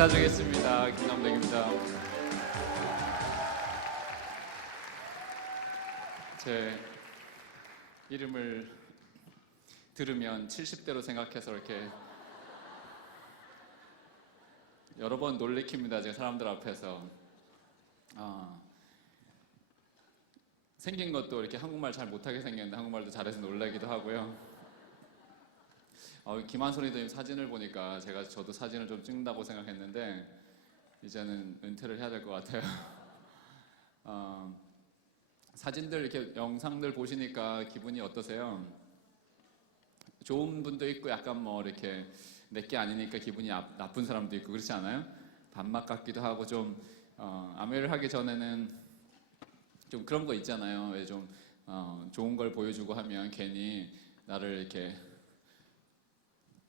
인사드리겠습니다. 김남덕입니다. 제 이름을 들으면 70대로 생각해서 이렇게 여러 번 놀래킵니다. 제가 사람들 앞에서. 생긴 것도 이렇게 한국말 잘 못하게 생겼는데 한국말도 잘해서 놀라기도 하고요. 김한솔 리더님 사진을 보니까 저도 사진을 좀 찍는다고 생각했는데 이제는 은퇴를 해야 될 것 같아요. 사진들 이렇게 영상들 보시니까 기분이 어떠세요? 좋은 분도 있고 약간 뭐 이렇게 내게 아니니까 기분이 나쁜 사람도 있고 그렇지 않아요? 반맛 같기도 하고 좀 아메를 하기 전에는 좀 그런 거 있잖아요. 왜 좀 좋은 걸 보여주고 하면 괜히 나를 이렇게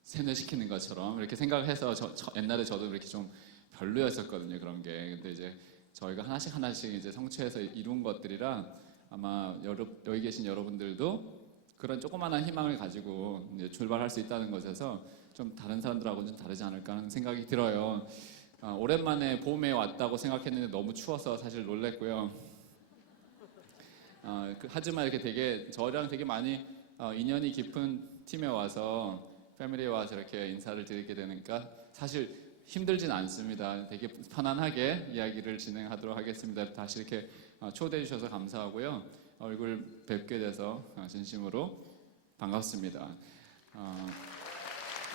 세뇌시키는 것처럼 이렇게 생각을 해서 옛날에 저도 이렇게 좀 별로였었거든요. 그런 게. 근데 이제 저희가 하나씩 이제 성취해서 이룬 것들이라 아마 여기 계신 여러분들도 그런 조그마한 희망을 가지고 이제 출발할 수 있다는 것에서 좀 다른 사람들하고는 좀 다르지 않을까 하는 생각이 들어요. 오랜만에 봄에 왔다고 생각했는데 너무 추워서 사실 놀랬고요. 하지만 이렇게 저랑 되게 많이 인연이 깊은 팀에 와서 패밀리에 와서 이렇게 인사를 드리게 되니까 사실 힘들진 않습니다. 되게 편안하게 이야기를 진행하도록 하겠습니다. 다시 이렇게 초대해 주셔서 감사하고요. 얼굴 뵙게 돼서 진심으로 반갑습니다.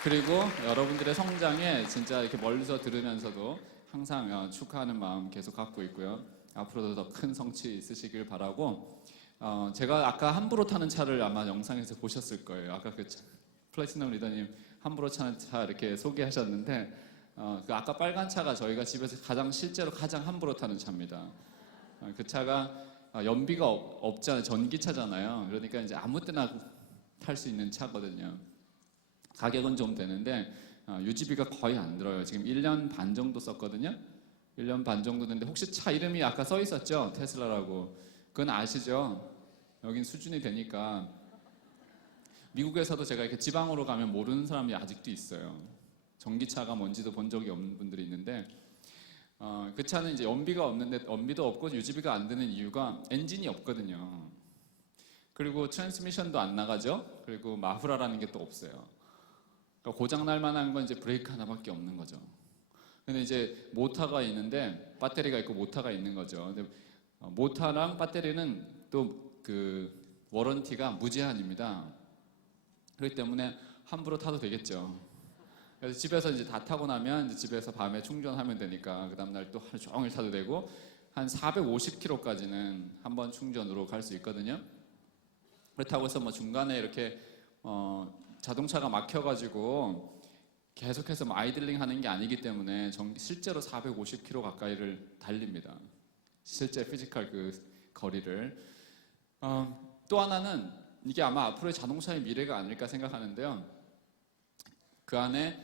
그리고 여러분들의 성장에 진짜 이렇게 멀리서 들으면서도 항상 축하하는 마음 계속 갖고 있고요. 앞으로도 더 큰 성취 있으시길 바라고 제가 아까 함부로 타는 차를 아마 영상에서 보셨을 거예요. 아까 그 플래티넘 리더님 함부로 타는 차 이렇게 소개하셨는데 그 아까 빨간 차가 저희가 집에서 실제로 가장 함부로 타는 차입니다. 그 차가 연비가 없잖아요. 전기차잖아요. 그러니까 이제 아무 때나 탈 수 있는 차거든요. 가격은 좀 되는데 유지비가 거의 안 들어요. 지금 1년 반 정도 썼거든요. 1년 반 정도 됐는데 혹시 차 이름이 아까 써 있었죠? 테슬라라고. 그건 아시죠? 여긴 수준이 되니까. 미국에서도 제가 이렇게 지방으로 가면 모르는 사람이 아직도 있어요. 전기차가 뭔지도 본 적이 없는 분들이 있는데 그 차는 이제 연비도 없고 유지비가 안 되는 이유가 엔진이 없거든요. 그리고 트랜스미션도 안 나가죠. 그리고 마후라라는 게 또 없어요. 그러니까 고장 날 만한 건 이제 브레이크 하나밖에 없는 거죠. 근데 이제 모터가 있는데 배터리가 있고 모터가 있는 거죠. 근데 모터랑 배터리는 또 그 워런티가 무제한입니다. 그렇기 때문에 함부로 타도 되겠죠. 그래서 집에서 이제 다 타고 나면 이제 집에서 밤에 충전하면 되니까 그 다음날 또 하루 종일 타도 되고 한 450km까지는 한번 충전으로 갈 수 있거든요. 그렇다고 해서 뭐 중간에 이렇게 자동차가 막혀가지고 계속해서 뭐 아이들링 하는 게 아니기 때문에 실제로 450km 가까이를 달립니다. 실제 피지컬 그 거리를. 또 하나는 이게 아마 앞으로의 자동차의 미래가 아닐까 생각하는데요. 그 안에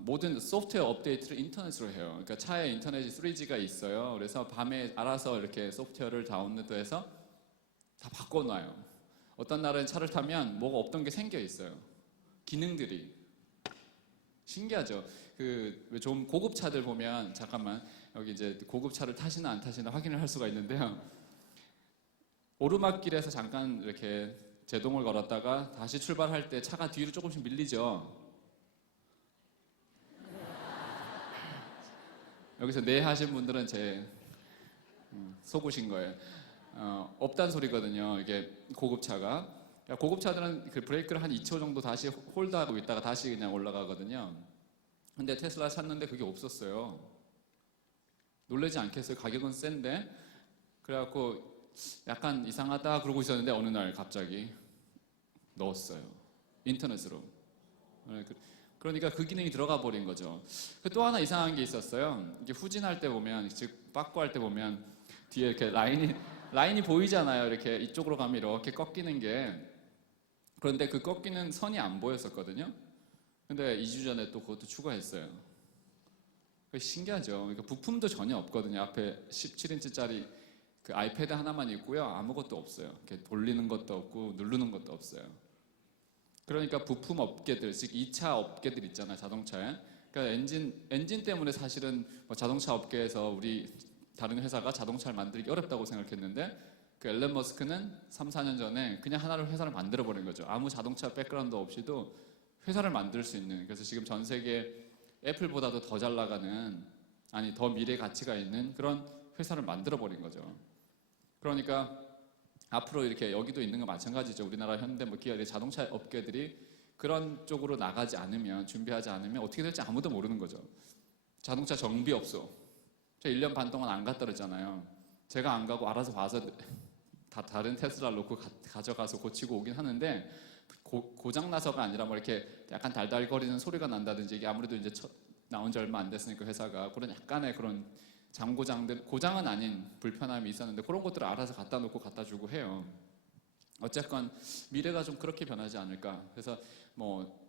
모든 소프트웨어 업데이트를 인터넷으로 해요. 그러니까 차에 인터넷이 3G가 있어요. 그래서 밤에 알아서 이렇게 소프트웨어를 다운로드해서 다 바꿔놔요. 어떤 날은 차를 타면 뭐가 없던 게 생겨 있어요. 기능들이. 신기하죠? 좀 고급 차들 보면, 잠깐만, 여기 이제 고급 차를 타시나 안 타시나 확인을 할 수가 있는데요. 오르막길에서 잠깐 이렇게 제동을 걸었다가 다시 출발할 때 차가 뒤로 조금씩 밀리죠. 여기서 네 하신 분들은 제 속으신 거예요. 없단 소리거든요. 이게 고급차가. 고급차들은 그 브레이크를 한 2초 정도 다시 홀드하고 있다가 다시 그냥 올라가거든요. 근데 테슬라 샀는데 그게 없었어요. 놀라지 않겠어요? 가격은 센데. 그래갖고 약간 이상하다 그러고 있었는데 어느 날 갑자기 넣었어요. 인터넷으로. 그러니까 그 기능이 들어가 버린 거죠. 또 하나 이상한 게 있었어요. 이게 후진할 때 보면, 즉 빠꾸할 때 보면 뒤에 이렇게 라인이 보이잖아요. 이렇게 이쪽으로 가면 이렇게 꺾이는 게. 그런데 그 꺾이는 선이 안 보였었거든요. 근데 2주 전에 또 그것도 추가했어요. 신기하죠. 그러니까 부품도 전혀 없거든요. 앞에 17인치짜리 그 아이패드 하나만 있고요. 아무것도 없어요. 이렇게 돌리는 것도 없고 누르는 것도 없어요. 그러니까 부품 업계들, 즉 2차 업계들 있잖아요. 자동차에. 그러니까 엔진 때문에 사실은 뭐 자동차 업계에서 우리 다른 회사가 자동차를 만들기 어렵다고 생각했는데 그 앨런 머스크는 3, 4년 전에 그냥 하나를 회사를 만들어 버린 거죠. 아무 자동차 백그라운드 없이도 회사를 만들 수 있는. 그래서 지금 전 세계 애플보다도 더 잘 나가는, 아니 더 미래 가치가 있는 그런 회사를 만들어 버린 거죠. 그러니까 앞으로 이렇게 여기도 있는 거 마찬가지죠. 우리나라 현대 뭐 기아 자동차 업계들이 그런 쪽으로 나가지 않으면, 준비하지 않으면 어떻게 될지 아무도 모르는 거죠. 자동차 정비업소, 저 1년 반 동안 안 갔다 그랬잖아요. 제가 안 가고 알아서 와서 다 다른 테슬라를 놓고 가져가서 고치고 오긴 하는데, 고장 나서가 아니라 뭐 이렇게 약간 달달거리는 소리가 난다든지, 이게 아무래도 이제 나온 지 얼마 안 됐으니까 회사가 그런 약간의 그런 장고장들, 고장은 아닌 불편함이 있었는데 그런 것들을 알아서 갖다 놓고 갖다 주고 해요. 어쨌건 미래가 좀 그렇게 변하지 않을까. 그래서 뭐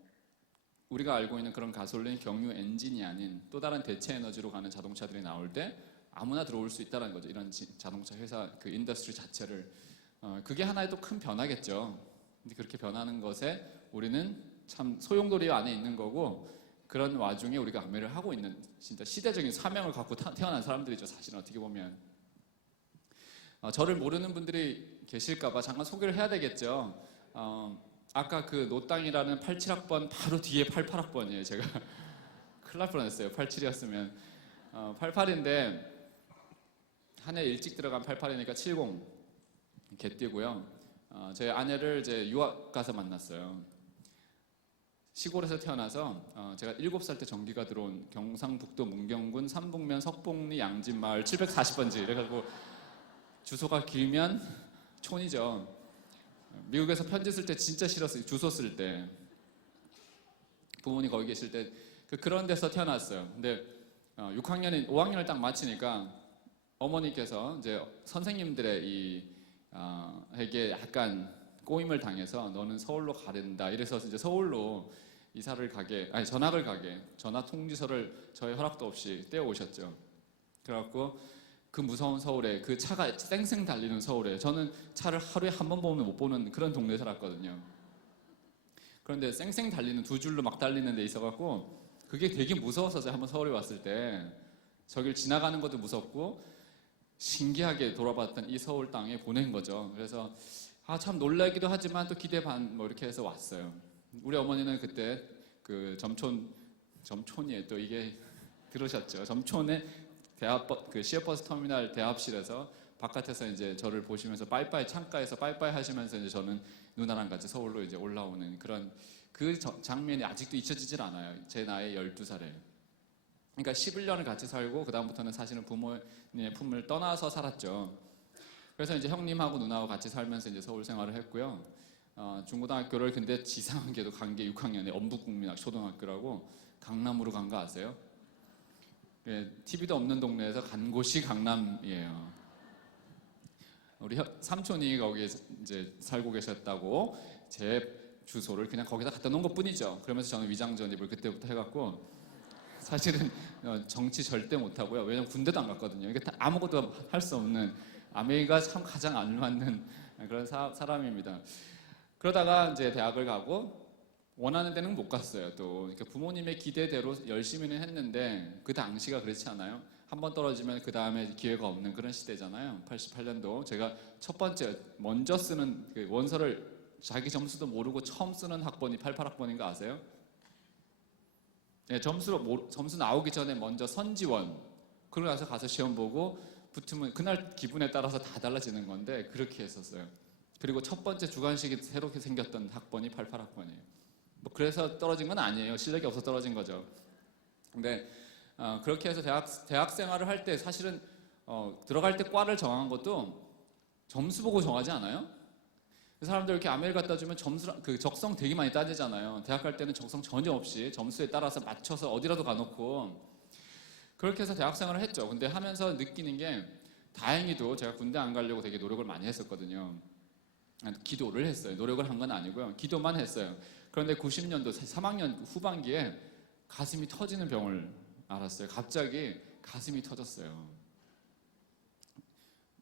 우리가 알고 있는 그런 가솔린 경유 엔진이 아닌 또 다른 대체 에너지로 가는 자동차들이 나올 때 아무나 들어올 수 있다는 거죠. 이런 자동차 회사 그 인더스트리 자체를. 그게 하나의 또 큰 변화겠죠. 근데 그렇게 변하는 것에 우리는 참 소용돌이 안에 있는 거고, 그런 와중에 우리가 아메를 하고 있는 진짜 시대적인 사명을 갖고 태어난 사람들이죠. 사실은 어떻게 보면. 저를 모르는 분들이 계실까봐 잠깐 소개를 해야 되겠죠. 아까 그 노땅이라는 87학번 바로 뒤에 88학번이에요. 제가 큰일 날 뻔했어요. 87이었으면. 88인데 한 해 일찍 들어간 88이니까 70 개띠고요. 제 아내를 이제 유학 가서 만났어요. 시골에서 태어나서 제가 7살 때 전기가 들어온 경상북도 문경군 삼북면 석봉리 양진마을 740번지, 이래가지고 주소가 길면 촌이죠. 미국에서 편지 쓸 때 진짜 싫었어요. 주소 쓸 때. 부모님 거기 계실 때 그런 데서 태어났어요. 근데 6학년이 5학년을 딱 마치니까 어머니께서 이제 선생님들의 에게 약간 꼬임을 당해서 너는 서울로 가된다. 이래서 이제 서울로 이사를 가게, 아니 전학을 가게, 전학 통지서를 저의 허락도 없이 떼어 오셨죠. 그래갖고 그 무서운 서울에, 그 차가 쌩쌩 달리는 서울에, 저는 차를 하루에 한 번 보면 못 보는 그런 동네에 살았거든요. 그런데 쌩쌩 달리는, 두 줄로 막 달리는 데 있어갖고 그게 되게 무서웠어요. 한번 서울에 왔을 때 저길 지나가는 것도 무섭고 신기하게 돌아봤던 이 서울 땅에 보낸 거죠. 그래서 참 놀라기도 하지만 또 기대 반 뭐 이렇게 해서 왔어요. 우리 어머니는 그때 그 점촌이에요. 또 이게 들으셨죠? 점촌에 그 시외버스 터미널 대합실에서 바깥에서 이제 저를 보시면서 빠이빠이, 창가에서 빠이빠이 하시면서 이제 저는 누나랑 같이 서울로 이제 올라오는 그런 그 장면이 아직도 잊혀지질 않아요. 제 나이 12살에. 그러니까 11년을 같이 살고 그 다음부터는 사실은 부모님의 품을 떠나서 살았죠. 그래서 이제 형님하고 누나하고 같이 살면서 이제 서울 생활을 했고요. 중고등학교를 근데 지상한 게도 간 게 6학년에 엄북국민초등학교라고 강남으로 간 거 아세요? 예, TV도 없는 동네에서 간 곳이 강남이에요. 우리 삼촌이 거기에 이제 살고 계셨다고 제 주소를 그냥 거기다 갖다 놓은 것뿐이죠. 그러면서 저는 위장 전입을 그때부터 해갖고, 사실은 정치 절대 못하고요. 왜냐면 군대도 안 갔거든요. 이게 아무것도 할 수 없는, 아메이가 참 가장 안 맞는 그런 사람입니다. 그러다가 이제 대학을 가고 원하는 데는 못 갔어요. 또 그러니까 부모님의 기대대로 열심히는 했는데 그 당시가 그렇지 않아요? 한 번 떨어지면 그 다음에 기회가 없는 그런 시대잖아요. 88년도 제가 첫 번째 먼저 쓰는 그 원서를 자기 점수도 모르고 처음 쓰는 학번이 88학번인 거 아세요? 네, 점수 나오기 전에 먼저 선지원, 그러고 나서 가서 시험 보고 붙으면 그날 기분에 따라서 다 달라지는 건데 그렇게 했었어요. 그리고 첫 번째 주관식이 새롭게 생겼던 학번이 88학번이에요. 뭐 그래서 떨어진 건 아니에요. 실력이 없어서 떨어진 거죠. 근데 그렇게 해서 대학 생활을 할 때 사실은 들어갈 때 과를 정한 것도 점수 보고 정하지 않아요? 사람들 이렇게 아메를 갖다 주면 그 적성 되게 많이 따지잖아요. 대학 갈 때는 적성 전혀 없이 점수에 따라서 맞춰서 어디라도 가놓고 그렇게 해서 대학 생활을 했죠. 근데 하면서 느끼는 게, 다행히도 제가 군대 안 가려고 되게 노력을 많이 했었거든요. 기도를 했어요. 노력을 한 건 아니고요. 기도만 했어요. 그런데 90년도 3학년 후반기에 가슴이 터지는 병을 알았어요. 갑자기 가슴이 터졌어요.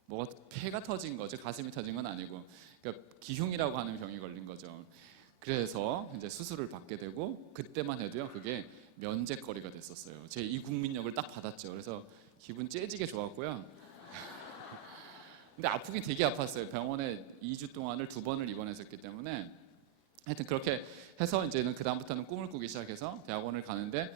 뭐가 폐가 터진 거죠. 가슴이 터진 건 아니고, 그러니까 기흉이라고 하는 병이 걸린 거죠. 그래서 이제 수술을 받게 되고, 그때만 해도요, 그게 면제거리가 됐었어요. 제 이국민역을 딱 받았죠. 그래서 기분 째지게 좋았고요. 근데 아프긴 되게 아팠어요. 병원에 2주 동안을 2번을 입원했었기 때문에 하여튼 그렇게 해서 이제는 그 다음부터는 꿈을 꾸기 시작해서 대학원을 가는데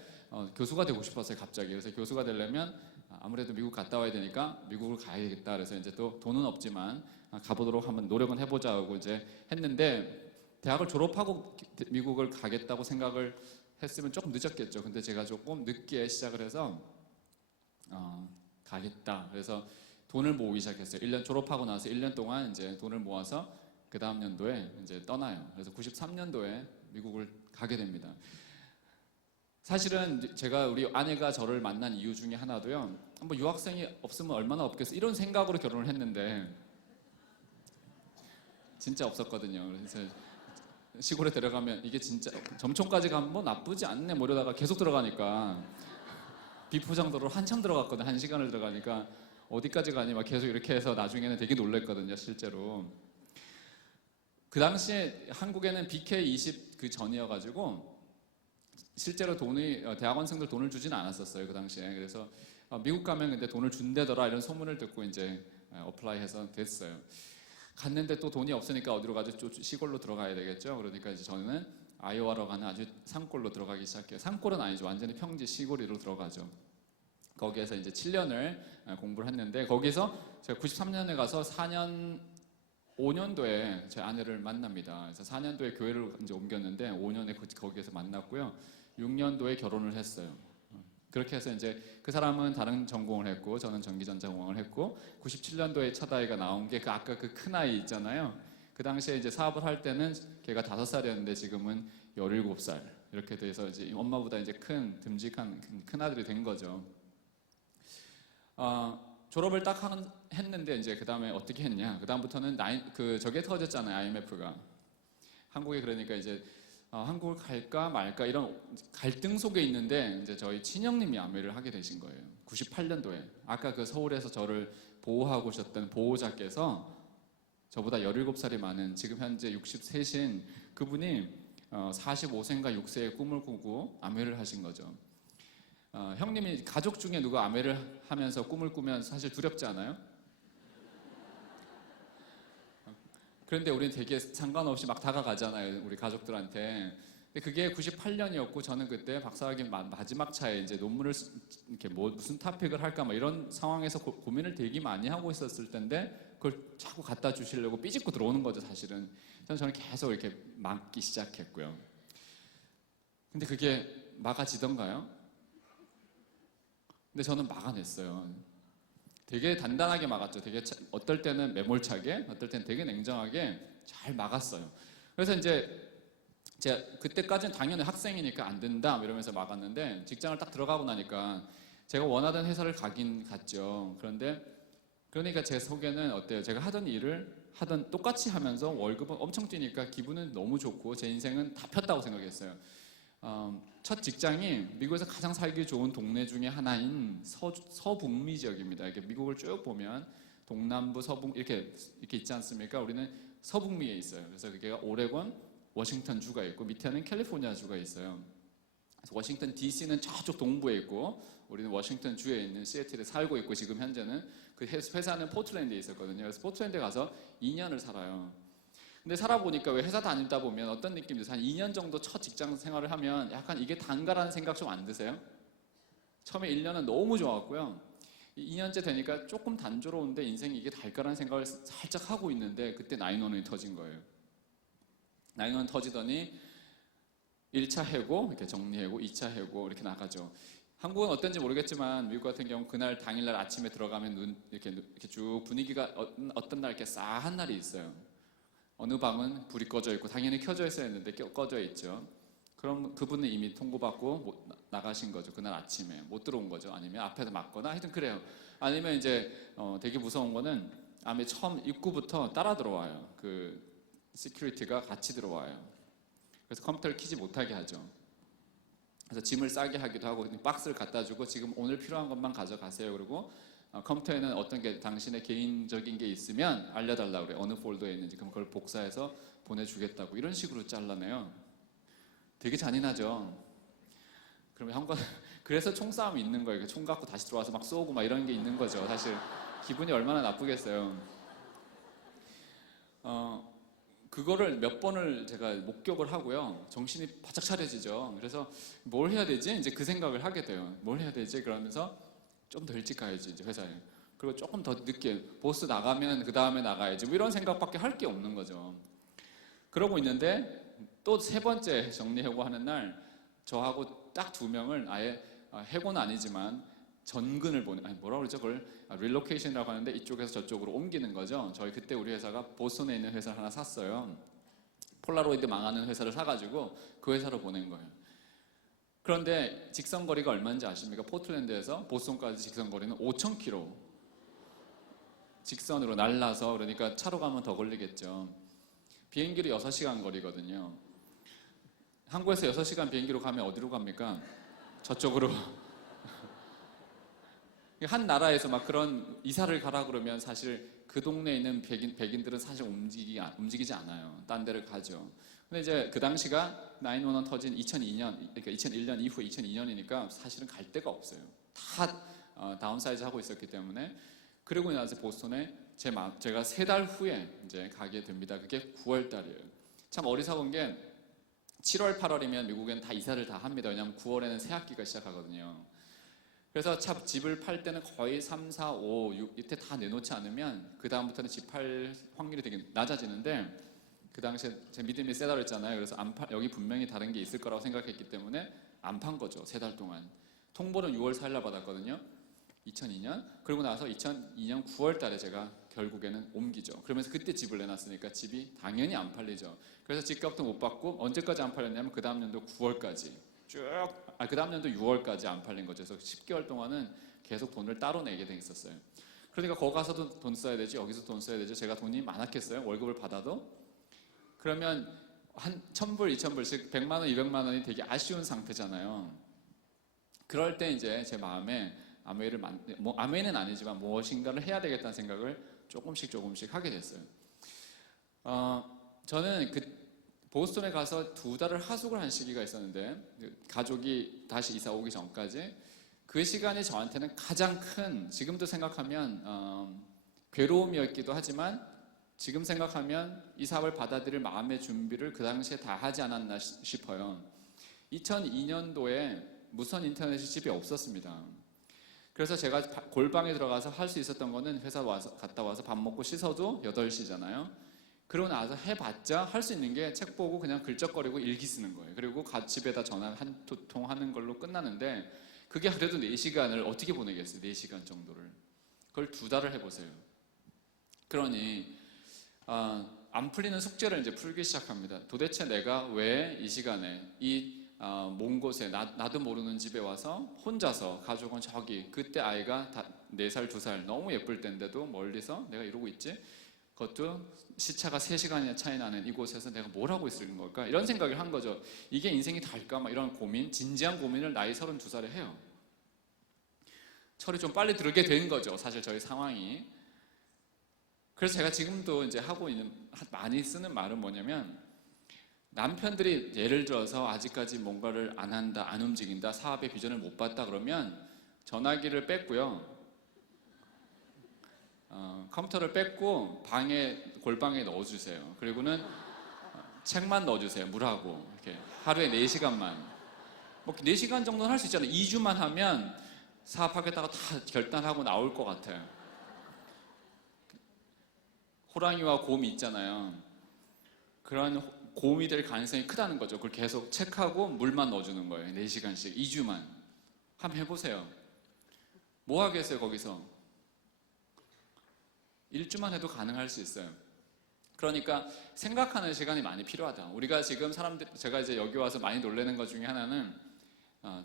교수가 되고 싶었어요. 갑자기. 그래서 교수가 되려면 아무래도 미국 갔다 와야 되니까 미국을 가야겠다. 그래서 이제 또 돈은 없지만 가보도록 한번 노력은 해보자 하고 이제 했는데 대학을 졸업하고 미국을 가겠다고 생각을 했으면 조금 늦었겠죠. 근데 제가 조금 늦게 시작을 해서 가겠다. 그래서 돈을 모으기 시작했어요. 1년 졸업하고 나서 1년 동안 이제 돈을 모아서 그 다음 연도에 이제 떠나요. 그래서 93년도에 미국을 가게 됩니다. 사실은 제가 우리 아내가 저를 만난 이유 중에 하나도요. 뭐 유학생이 없으면 얼마나 없겠어 이런 생각으로 결혼을 했는데 진짜 없었거든요. 그래서 시골에 들어가면 이게 진짜 점촌까지 가면 뭐 나쁘지 않네 뭐 이러다가 계속 들어가니까 비포장도로 한참 들어갔거든. 1시간을 들어가니까 어디까지 가니 막 계속 이렇게 해서 나중에는 되게 놀랬거든요. 실제로 그 당시에 한국에는 BK20 그 전이어가지고 실제로 돈이 대학원생들 돈을 주진 않았었어요. 그 당시에. 그래서 미국 가면 근데 돈을 준대더라 이런 소문을 듣고 이제 어플라이해서 됐어요. 갔는데 또 돈이 없으니까 어디로 가죠? 좀 시골로 들어가야 되겠죠. 그러니까 이제 저는 아이오와로 가는 아주 산골로 들어가기 시작해요. 산골은 아니죠. 완전히 평지 시골로 들어가죠. 거기에서 이제 7년을 공부를 했는데 거기서 제가 93년에 가서 5년도에 제 아내를 만납니다. 그래서 4년도에 교회를 이제 옮겼는데 5년에 거기에서 만났고요. 6년도에 결혼을 했어요. 그렇게 해서 이제 그 사람은 다른 전공을 했고 저는 전기전자 공학을 했고 97년도에 첫 아이가 나온 게 아까 그 큰 아이 있잖아요. 그 당시에 이제 사업을 할 때는 걔가 5살이었는데 지금은 17살 이렇게 돼서 이제 엄마보다 이제 큰 듬직한 큰 아들이 된 거죠. 졸업을 딱 했는데 이제 그 다음에 어떻게 했냐? 그 다음부터는 저게 터졌잖아요. IMF가 한국에. 그러니까 이제 한국을 갈까 말까 이런 갈등 속에 있는데 이제 저희 친형님이 아메를 하게 되신 거예요. 98년도에 아까 그 서울에서 저를 보호하고 오셨던 보호자께서 저보다 17살이 많은 지금 현재 63신 그분이 45세인가 6세의 꿈을 꾸고 아메를 하신 거죠. 형님이 가족 중에 누가 아메를 하면서 꿈을 꾸면 사실 두렵지 않아요? 그런데 우리는 되게 상관없이 막 다가가잖아요, 우리 가족들한테. 근데 그게 98년이었고 저는 그때 박사학위 마지막 차에 이제 논문을 이렇게 무슨 토픽을 할까 뭐 이런 상황에서 고민을 되게 많이 하고 있었을 텐데 그걸 자꾸 갖다 주시려고 삐짓고 들어오는 거죠, 사실은. 저는 계속 이렇게 막기 시작했고요. 근데 그게 막아지던가요? 근데 저는 막아냈어요. 되게 단단하게 막았죠. 되게 어떨 때는 매몰차게, 어떨 때는 되게 냉정하게 잘 막았어요. 그래서 이제 제가 그때까지는 당연히 학생이니까 안 된다 이러면서 막았는데 직장을 딱 들어가고 나니까 제가 원하던 회사를 가긴 갔죠. 그러니까 제 속에는 어때요? 제가 하던 일을 똑같이 하면서 월급은 엄청 뛰니까 기분은 너무 좋고 제 인생은 다 폈다고 생각했어요. 첫 직장이 미국에서 가장 살기 좋은 동네 중에 하나인 서북미 지역입니다. 이렇게 미국을 쭉 보면 동남부, 서북 이렇게 있지 않습니까? 우리는 서북미에 있어요. 그래서 그게 오레곤, 워싱턴 주가 있고 밑에는 캘리포니아 주가 있어요. 그래서 워싱턴 DC는 저쪽 동부에 있고 우리는 워싱턴 주에 있는 시애틀에 살고 있고 지금 현재는 그 회사는 포틀랜드에 있었거든요. 그래서 포틀랜드에 가서 2년을 살아요. 근데 살아보니까 왜 회사 다니다 보면 어떤 느낌이 드세요? 한 2년 정도 첫 직장 생활을 하면 약간 이게 단가라는 생각 좀 안 드세요? 처음에 1년은 너무 좋았고요. 2년째 되니까 조금 단조로운데 인생이 이게 달까라는 생각을 살짝 하고 있는데 그때 911이 터진 거예요. 911 터지더니 1차 해고 이렇게 정리해고 2차 해고 이렇게 나가죠. 한국은 어떤지 모르겠지만 미국 같은 경우 그날 당일날 아침에 들어가면 이렇게 쭉 분위기가 어떤 날 이렇게 싸한 날이 있어요. 어느 방은 불이 꺼져 있고 당연히 켜져 있어야 했는데 꺼져 있죠. 그럼 그분은 이미 통보받고 나가신 거죠. 그날 아침에 못 들어온 거죠. 아니면 앞에서 막거나 하여튼 그래요. 아니면 이제 되게 무서운 거는 아마 처음 입구부터 따라 들어와요. 그 시큐리티가 같이 들어와요. 그래서 컴퓨터를 켜지 못하게 하죠. 그래서 짐을 싸게 하기도 하고 박스를 갖다 주고 지금 오늘 필요한 것만 가져가세요. 그리고 컴퓨터에는 어떤 게 당신의 개인적인 게 있으면 알려달라고 그래요. 어느 폴더에 있는지. 그럼 그걸 복사해서 보내주겠다고 이런 식으로 잘라내요. 되게 잔인하죠. 그러면 형과 그래서 총싸움이 있는 거예요. 총 갖고 다시 들어와서 막 쏘고 막 이런 게 있는 거죠. 사실 기분이 얼마나 나쁘겠어요. 그거를 몇 번을 제가 목격을 하고요. 정신이 바짝 차려지죠. 그래서 뭘 해야 되지? 이제 그 생각을 하게 돼요. 뭘 해야 되지? 그러면서 좀 더 일찍 가야지, 이제 회사에. 그리고 조금 더 늦게, 보스 나가면 그 다음에 나가야지. 뭐 이런 생각밖에 할 게 없는 거죠. 그러고 있는데 또 세 번째 정리해고 하는 날 저하고 딱 두 명을 아예 해고는 아니지만 전근을 보내, 아니 뭐라 그러죠? 그걸 릴로케이션이라고 하는데 이쪽에서 저쪽으로 옮기는 거죠. 저희 그때 우리 회사가 보스턴에 있는 회사를 하나 샀어요. 폴라로이드 망하는 회사를 사가지고 그 회사로 보낸 거예요. 그런데 직선거리가 얼마인지 아십니까? 포틀랜드에서 보스턴까지 직선거리는 5,000km 직선으로 날라서, 그러니까 차로 가면 더 걸리겠죠. 비행기로 6시간 거리거든요. 한국에서 6시간 비행기로 가면 어디로 갑니까? 저쪽으로. 한 나라에서 막 그런 이사를 가라 그러면 사실 그 동네에 있는 백인들은 사실 움직이지 않아요. 딴 데를 가죠. 근데 이제 그 당시가 911 터진 2002년, 그러니까 2001년 이후에 2002년이니까 사실은 갈 데가 없어요. 다 다운사이즈 하고 있었기 때문에. 그리고 나서 보스턴에 제가 3달 후에 이제 가게 됩니다. 그게 9월 달이에요. 참 어리석은 게 7월, 8월이면 미국에는 다 이사를 다 합니다. 왜냐하면 9월에는 새 학기가 시작하거든요. 그래서 참 집을 팔 때는 거의 3, 4, 5, 6 이때 다 내놓지 않으면 그 다음부터는 집 팔 확률이 되게 낮아지는데, 그 당시에 제 믿음이 세다 그랬잖아요. 그래서 여기 분명히 다른 게 있을 거라고 생각했기 때문에 안 판 거죠. 3달 동안. 통보는 6월 4일 날 받았거든요. 2002년. 그러고 나서 2002년 9월 달에 제가 결국에는 옮기죠. 그러면서 그때 집을 내놨으니까 집이 당연히 안 팔리죠. 그래서 집값도 못 받고, 언제까지 안 팔렸냐면 그 다음 년도 9월까지 쭉, 그 다음 년도 6월까지 안 팔린 거죠. 그래서 10개월 동안은 계속 돈을 따로 내게 돼 있었어요. 그러니까 거기 가서도 돈 써야 되지, 여기서 돈 써야 되죠. 제가 돈이 많았겠어요? 월급을 받아도? 그러면 한 1,000불, 2,000불씩 100만 원, 200만 원이 되게 아쉬운 상태잖아요. 그럴 때 이제 제 마음에 아메이는 아니지만 무엇인가를 해야 되겠다는 생각을 조금씩 하게 됐어요. 저는 보스턴에 가서 2달을 하숙을 한 시기가 있었는데, 가족이 다시 이사 오기 전까지 그 시간이 저한테는 가장 큰, 지금도 생각하면 괴로움이었기도 하지만 지금 생각하면 이 사업을 받아들일 마음의 준비를 그 당시에 다 하지 않았나 싶어요. 2002년도에 무선 인터넷이 집에 없었습니다. 그래서 제가 골방에 들어가서 할 수 있었던 거는 회사 갔다 와서 밥 먹고 씻어도 8시잖아요. 그러고 나서 해봤자 할 수 있는 게 책 보고 그냥 글적거리고 일기 쓰는 거예요. 그리고 집에다 전화 한 통 하는 걸로 끝나는데, 그게 그래도 4시간을 어떻게 보내겠어요? 4시간 정도를. 그걸 2달을 해보세요. 그러니 안 풀리는 숙제를 이제 풀기 시작합니다. 도대체 내가 왜 이 시간에 먼 곳에 나도 모르는 집에 와서 혼자서, 가족은 저기, 그때 아이가 4살, 2살 너무 예쁠 때인데도 멀리서 내가 이러고 있지? 그것도 시차가 3시간이나 차이 나는 이곳에서 내가 뭘 하고 있는 걸까? 이런 생각을 한 거죠. 이게 인생이 달까? 막 이런 고민, 진지한 고민을 나이 32살에 해요. 철이 좀 빨리 들게 된 거죠. 사실 저희 상황이. 그래서 제가 지금도 이제 하고 있는, 많이 쓰는 말은 뭐냐면, 남편들이 예를 들어서 아직까지 뭔가를 안 한다, 안 움직인다, 사업의 비전을 못 봤다 그러면 전화기를 뺐고요. 컴퓨터를 뺐고 골방에 넣어주세요. 그리고는 책만 넣어주세요. 물하고 이렇게 하루에 4시간만. 뭐 4시간 정도는 할 수 있잖아요. 2주만 하면 사업하겠다가 다 결단하고 나올 것 같아요. 호랑이와 곰이 있잖아요. 그런 곰이 될 가능성이 크다는 거죠. 그걸 계속 체크하고 물만 넣어주는 거예요. 4시간씩 2주만. 한번 해보세요. 뭐 하겠어요 거기서? 1주만 해도 가능할 수 있어요. 그러니까 생각하는 시간이 많이 필요하다. 우리가 지금 제가 이제 여기 와서 많이 놀라는 것 중에 하나는,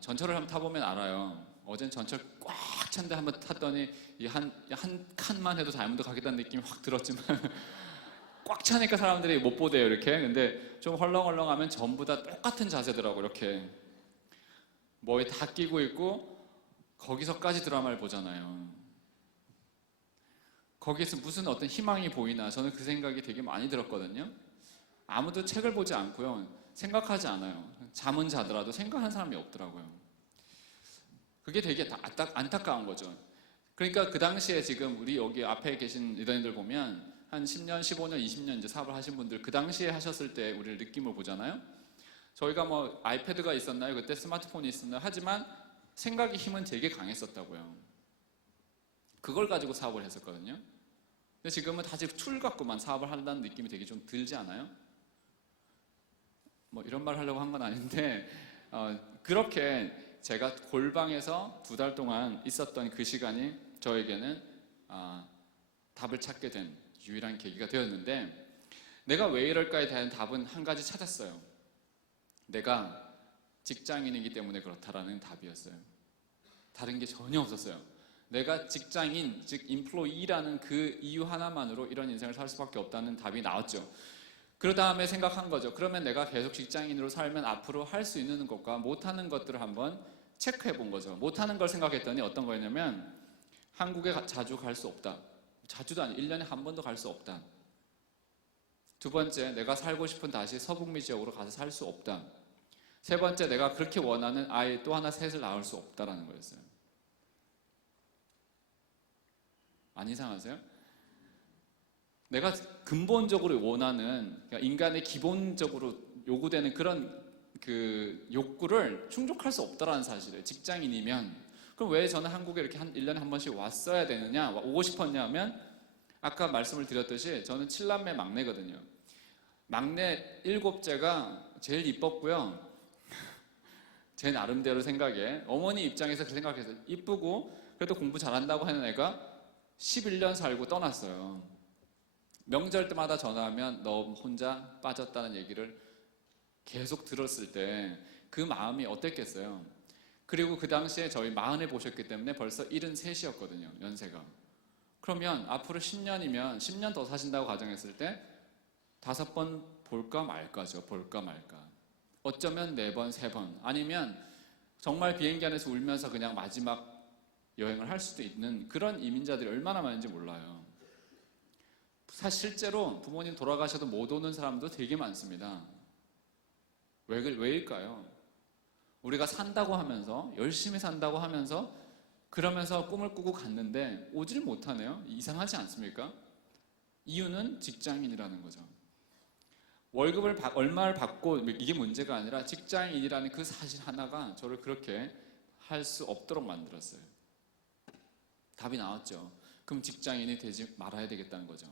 전철을 한번 타보면 알아요. 어젠 전철 꽉 찬데 한번 탔더니 한 칸만 해도 다이아몬드 가겠다는 느낌이 확 들었지만 꽉 차니까 사람들이 못 보대요 이렇게. 근데 좀 헐렁헐렁하면 전부 다 똑같은 자세더라고. 이렇게 뭐에 다 끼고 있고 거기서까지 드라마를 보잖아요. 거기에서 무슨 어떤 희망이 보이나, 저는 그 생각이 되게 많이 들었거든요. 아무도 책을 보지 않고요, 생각하지 않아요. 잠은 자더라도 생각하는 사람이 없더라고요. 그게 되게 안타까운 거죠. 그러니까 그 당시에 지금 우리 여기 앞에 계신 리더님들 보면 한 10년, 15년, 20년 이제 사업을 하신 분들 그 당시에 하셨을 때 우리를 느낌을 보잖아요. 저희가 뭐 아이패드가 있었나요? 그때 스마트폰이 있었나요? 하지만 생각의 힘은 되게 강했었다고요. 그걸 가지고 사업을 했었거든요. 근데 지금은 다시 툴 갖고만 사업을 한다는 느낌이 되게 좀 들지 않아요? 뭐 이런 말 하려고 한 건 아닌데 그렇게 제가 골방에서 2달 동안 있었던 그 시간이 저에게는 답을 찾게 된 유일한 계기가 되었는데, 내가 왜 이럴까에 대한 답은 한 가지 찾았어요. 내가 직장인이기 때문에 그렇다라는 답이었어요. 다른 게 전혀 없었어요. 내가 직장인, 즉 인플로이라는 그 이유 하나만으로 이런 인생을 살 수밖에 없다는 답이 나왔죠. 그 다음에 생각한 거죠. 그러면 내가 계속 직장인으로 살면 앞으로 할 수 있는 것과 못하는 것들을 한번 체크해 본 거죠. 못하는 걸 생각했더니 어떤 거였냐면, 한국에 자주 갈 수 없다. 자주도 아니고 1년에 한 번도 갈 수 없다. 두 번째, 내가 살고 싶은 다시 서북미 지역으로 가서 살 수 없다. 세 번째, 내가 그렇게 원하는 아이 또 하나 셋을 낳을 수 없다라는 거였어요. 안 이상하세요? 내가 근본적으로 원하는, 그러니까 인간의 기본적으로 요구되는 그런 그 욕구를 충족할 수 없다라는 사실이에요. 직장인이면. 그럼 왜 저는 한국에 이렇게 1년에 한 번씩 왔어야 되느냐, 오고 싶었냐 하면, 아까 말씀을 드렸듯이 저는 7남매 막내거든요. 막내 7째가 제일 이뻤고요. 제 나름대로 생각에, 어머니 입장에서 그 생각해서 이쁘고 그래도 공부 잘한다고 하는 애가 11년 살고 떠났어요. 명절 때마다 전화하면 너 혼자 빠졌다는 얘기를 계속 들었을 때 그 마음이 어땠겠어요. 그리고 그 당시에 저희 40에 보셨기 때문에 벌써 73이었거든요, 연세가. 그러면 앞으로 10년이면 10년 더 사신다고 가정했을 때 5번 볼까 말까죠. 볼까 말까. 어쩌면 4번, 3번. 아니면 정말 비행기 안에서 울면서 그냥 마지막 여행을 할 수도 있는 그런 이민자들이 얼마나 많은지 몰라요. 사실 실제로 부모님 돌아가셔도 못 오는 사람도 되게 많습니다. 왜일까요? 우리가 산다고 하면서, 열심히 산다고 하면서, 그러면서 꿈을 꾸고 갔는데 오질 못하네요. 이상하지 않습니까? 이유는 직장인이라는 거죠. 월급을 얼마를 받고 이게 문제가 아니라 직장인이라는 그 사실 하나가 저를 그렇게 할 수 없도록 만들었어요. 답이 나왔죠. 그럼 직장인이 되지 말아야 되겠다는 거죠.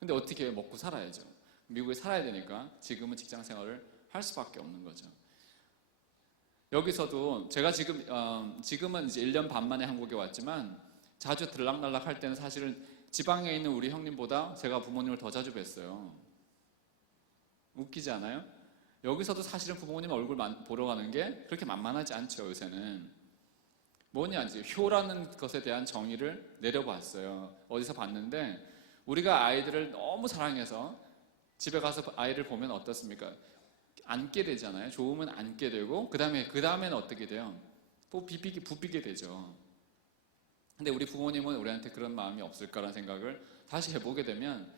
근데 어떻게 먹고 살아야죠. 미국에 살아야 되니까 지금은 직장 생활을 할 수밖에 없는 거죠. 여기서도 제가 지금은 이제 1년 반 만에 한국에 왔지만, 자주 들락날락 할 때는 사실은 지방에 있는 우리 형님보다 제가 부모님을 더 자주 뵀어요. 웃기지 않아요? 여기서도 사실은 부모님 얼굴 보러 가는 게 그렇게 만만하지 않죠, 요새는. 뭐냐, 이제 효라는 것에 대한 정의를 내려봤어요. 어디서 봤는데, 우리가 아이들을 너무 사랑해서 집에 가서 아이를 보면 어떻습니까? 안게 되잖아요. 좋으면 안게 되고, 그 다음에는 어떻게 돼요? 부비게 되죠. 근데 우리 부모님은 우리한테 그런 마음이 없을까라는 생각을 다시 해보게 되면,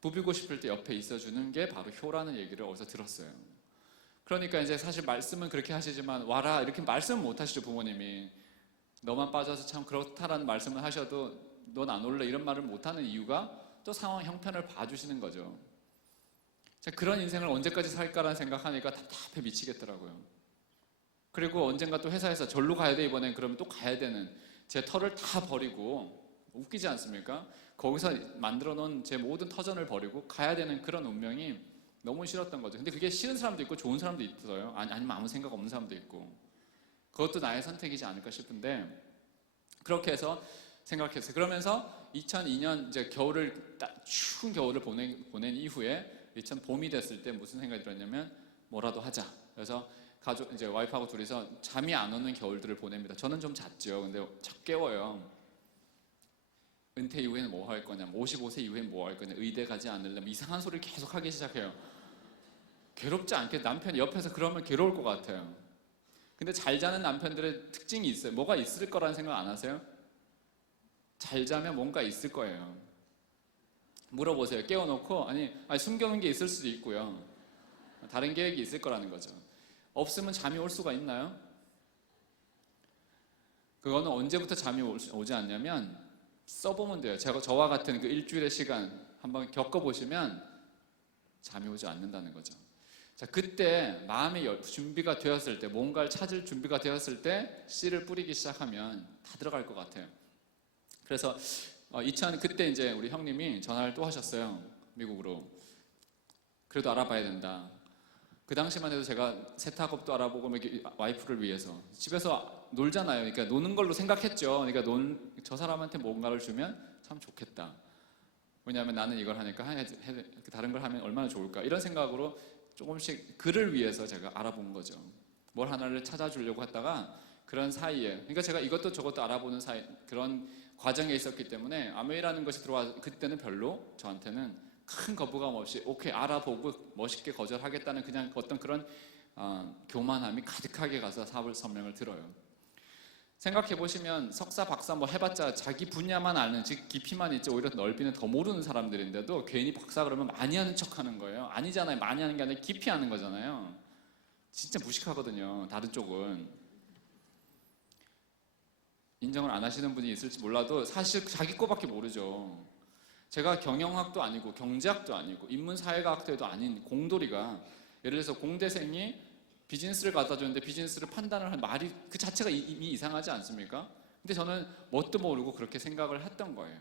부비고 싶을 때 옆에 있어주는 게 바로 효라는 얘기를 어디서 들었어요. 그러니까 이제 사실 말씀은 그렇게 하시지만, 와라 이렇게 말씀은 못 하시죠, 부모님이. 너만 빠져서 참 그렇다라는 말씀을 하셔도 넌 안 올래 이런 말을 못 하는 이유가 또 상황 형편을 봐주시는 거죠. 제가 그런 인생을 언제까지 살까라는 생각하니까 답답해 미치겠더라고요. 그리고 언젠가 또 회사에서 절로 가야 돼, 이번엔. 그러면 또 가야 되는, 제 털을 다 버리고, 웃기지 않습니까? 거기서 만들어 놓은 제 모든 터전을 버리고 가야 되는 그런 운명이 너무 싫었던 거죠. 근데 그게 싫은 사람도 있고 좋은 사람도 있어요. 아니면 아무 생각 없는 사람도 있고. 그것도 나의 선택이지 않을까 싶은데, 그렇게 해서 생각했어요. 그러면서 2002년 이제 추운 겨울을 보낸 이후에 2000 봄이 됐을 때 무슨 생각이 들었냐면, 뭐라도 하자. 그래서 이제 와이프하고 둘이서 잠이 안 오는 겨울들을 보냅니다. 저는 좀 잤죠. 근데 자꾸 깨워요. 은퇴 이후에는 뭐 할 거냐, 55세 이후에는 뭐 할 거냐, 의대 가지 않을래, 이상한 소리를 계속 하기 시작해요. 괴롭지 않게, 남편이 옆에서 그러면 괴로울 것 같아요. 근데 잘 자는 남편들의 특징이 있어요. 뭐가 있을 거라는 생각 안 하세요? 잘 자면 뭔가 있을 거예요. 물어보세요. 깨워놓고, 아니 숨겨놓은 게 있을 수도 있고요. 다른 계획이 있을 거라는 거죠. 없으면 잠이 올 수가 있나요? 그거는 언제부터 잠이 오지 않냐면 써보면 돼요. 저와 같은 그 일주일의 시간 한번 겪어보시면 잠이 오지 않는다는 거죠. 자, 그때 마음의 준비가 되었을 때, 뭔가를 찾을 준비가 되었을 때 씨를 뿌리기 시작하면 다 들어갈 것 같아요. 그래서 그때 이제 우리 형님이 전화를 또 하셨어요. 미국으로. 그래도 알아봐야 된다. 그 당시만 해도 제가 세탁업도 알아보고 와이프를 위해서 집에서 놀잖아요. 그러니까 노는 걸로 생각했죠. 그러니까 저 사람한테 뭔가를 주면 참 좋겠다. 왜냐하면 나는 이걸 하니까 다른 걸 하면 얼마나 좋을까. 이런 생각으로 조금씩 그를 위해서 제가 알아본 거죠. 뭘 하나를 찾아주려고 했다가 그런 사이에, 그러니까 제가 이것도 저것도 알아보는 그런 과정에 있었기 때문에 아메이라는 것이 들어와 그때는 별로 저한테는 큰 거부감 없이 오케이 알아보고 멋있게 거절하겠다는 그냥 어떤 그런 교만함이 가득하게 가서 사업 설명을 들어요. 생각해 보시면 석사 박사 뭐 해봤자 자기 분야만 아는, 즉 깊이만 있지 오히려 넓이는 더 모르는 사람들인데도 괜히 박사 그러면 많이 하는 척하는 거예요. 아니잖아요. 많이 하는 게 아니라 깊이 하는 거잖아요. 진짜 무식하거든요. 다른 쪽은 인정을 안 하시는 분이 있을지 몰라도 사실 자기 거밖에 모르죠. 제가 경영학도 아니고 경제학도 아니고 인문사회과학도도 아닌 공돌이가, 예를 들어서 공대생이 비즈니스를 갖다 줬는데 비즈니스를 판단을 한 말이 그 자체가 이미 이상하지 않습니까? 근데 저는 뭣도 모르고 그렇게 생각을 했던 거예요.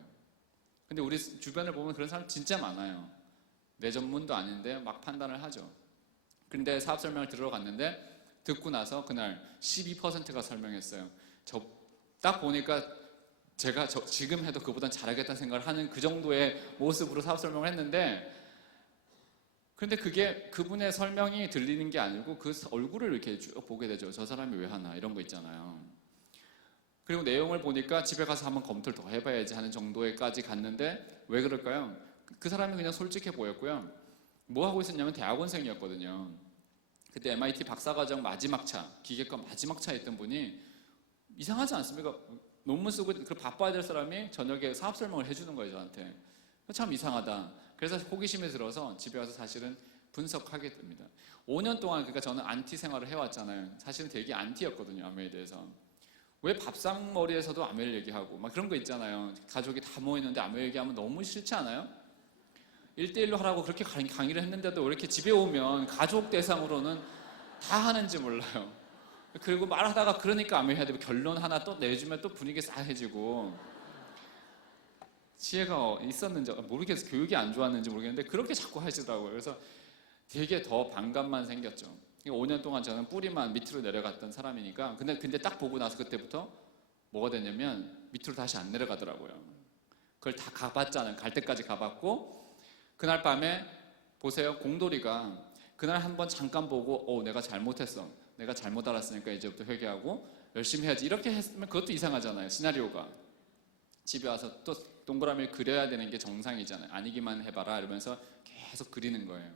근데 우리 주변을 보면 그런 사람 진짜 많아요. 내 전문도 아닌데 막 판단을 하죠. 근데 사업 설명을 들으러 갔는데 듣고 나서 그날 12%가 설명했어요. 저 딱 보니까 제가 지금 해도 그보단 잘하겠다는 생각을 하는 그 정도의 모습으로 사업 설명을 했는데, 그런데 그게 그분의 설명이 들리는 게 아니고 그 얼굴을 이렇게 쭉 보게 되죠. 저 사람이 왜 하나 이런 거 있잖아요. 그리고 내용을 보니까 집에 가서 한번 검토를 더 해봐야지 하는 정도에까지 갔는데 왜 그럴까요? 그 사람이 그냥 솔직해 보였고요. 뭐 하고 있었냐면 대학원생이었거든요. 그때 MIT 박사과정 마지막 차, 기계과 마지막 차에 있던 분이 이상하지 않습니까? 논문 쓰고 바빠야 될 사람이 저녁에 사업 설명을 해주는 거예요, 저한테. 참 이상하다. 그래서 호기심이 들어서 집에 와서 사실은 분석하게 됩니다. 5년 동안 그러니까 저는 안티 생활을 해왔잖아요. 사실은 되게 안티였거든요, 아메에 대해서. 왜 밥상머리에서도 아메를 얘기하고 막 그런 거 있잖아요. 가족이 다 모이는데 아메 얘기하면 너무 싫지 않아요? 1대1로 하라고 그렇게 강의를 했는데도 왜 이렇게 집에 오면 가족 대상으로는 다 하는지 몰라요. 그리고 말하다가 그러니까 아메 해야 되고 결론 하나 또 내주면 또 분위기 싸해지고, 지혜가 있었는지 모르겠어요. 교육이 안 좋았는지 모르겠는데 그렇게 자꾸 하시더라고요. 그래서 되게 더 반감만 생겼죠. 5년 동안 저는 뿌리만 밑으로 내려갔던 사람이니까. 근데 딱 보고 나서 그때부터 뭐가 되냐면 밑으로 다시 안 내려가더라고요. 그걸 다 가봤잖아요. 갈 때까지 가봤고, 그날 밤에 보세요. 공돌이가 그날 한번 잠깐 보고 내가 잘못했어. 내가 잘못 알았으니까 이제부터 회개하고 열심히 해야지. 이렇게 했으면 그것도 이상하잖아요. 시나리오가. 집에 와서 또 동그라미를 그려야 되는 게 정상이잖아요. 아니기만 해봐라 이러면서 계속 그리는 거예요.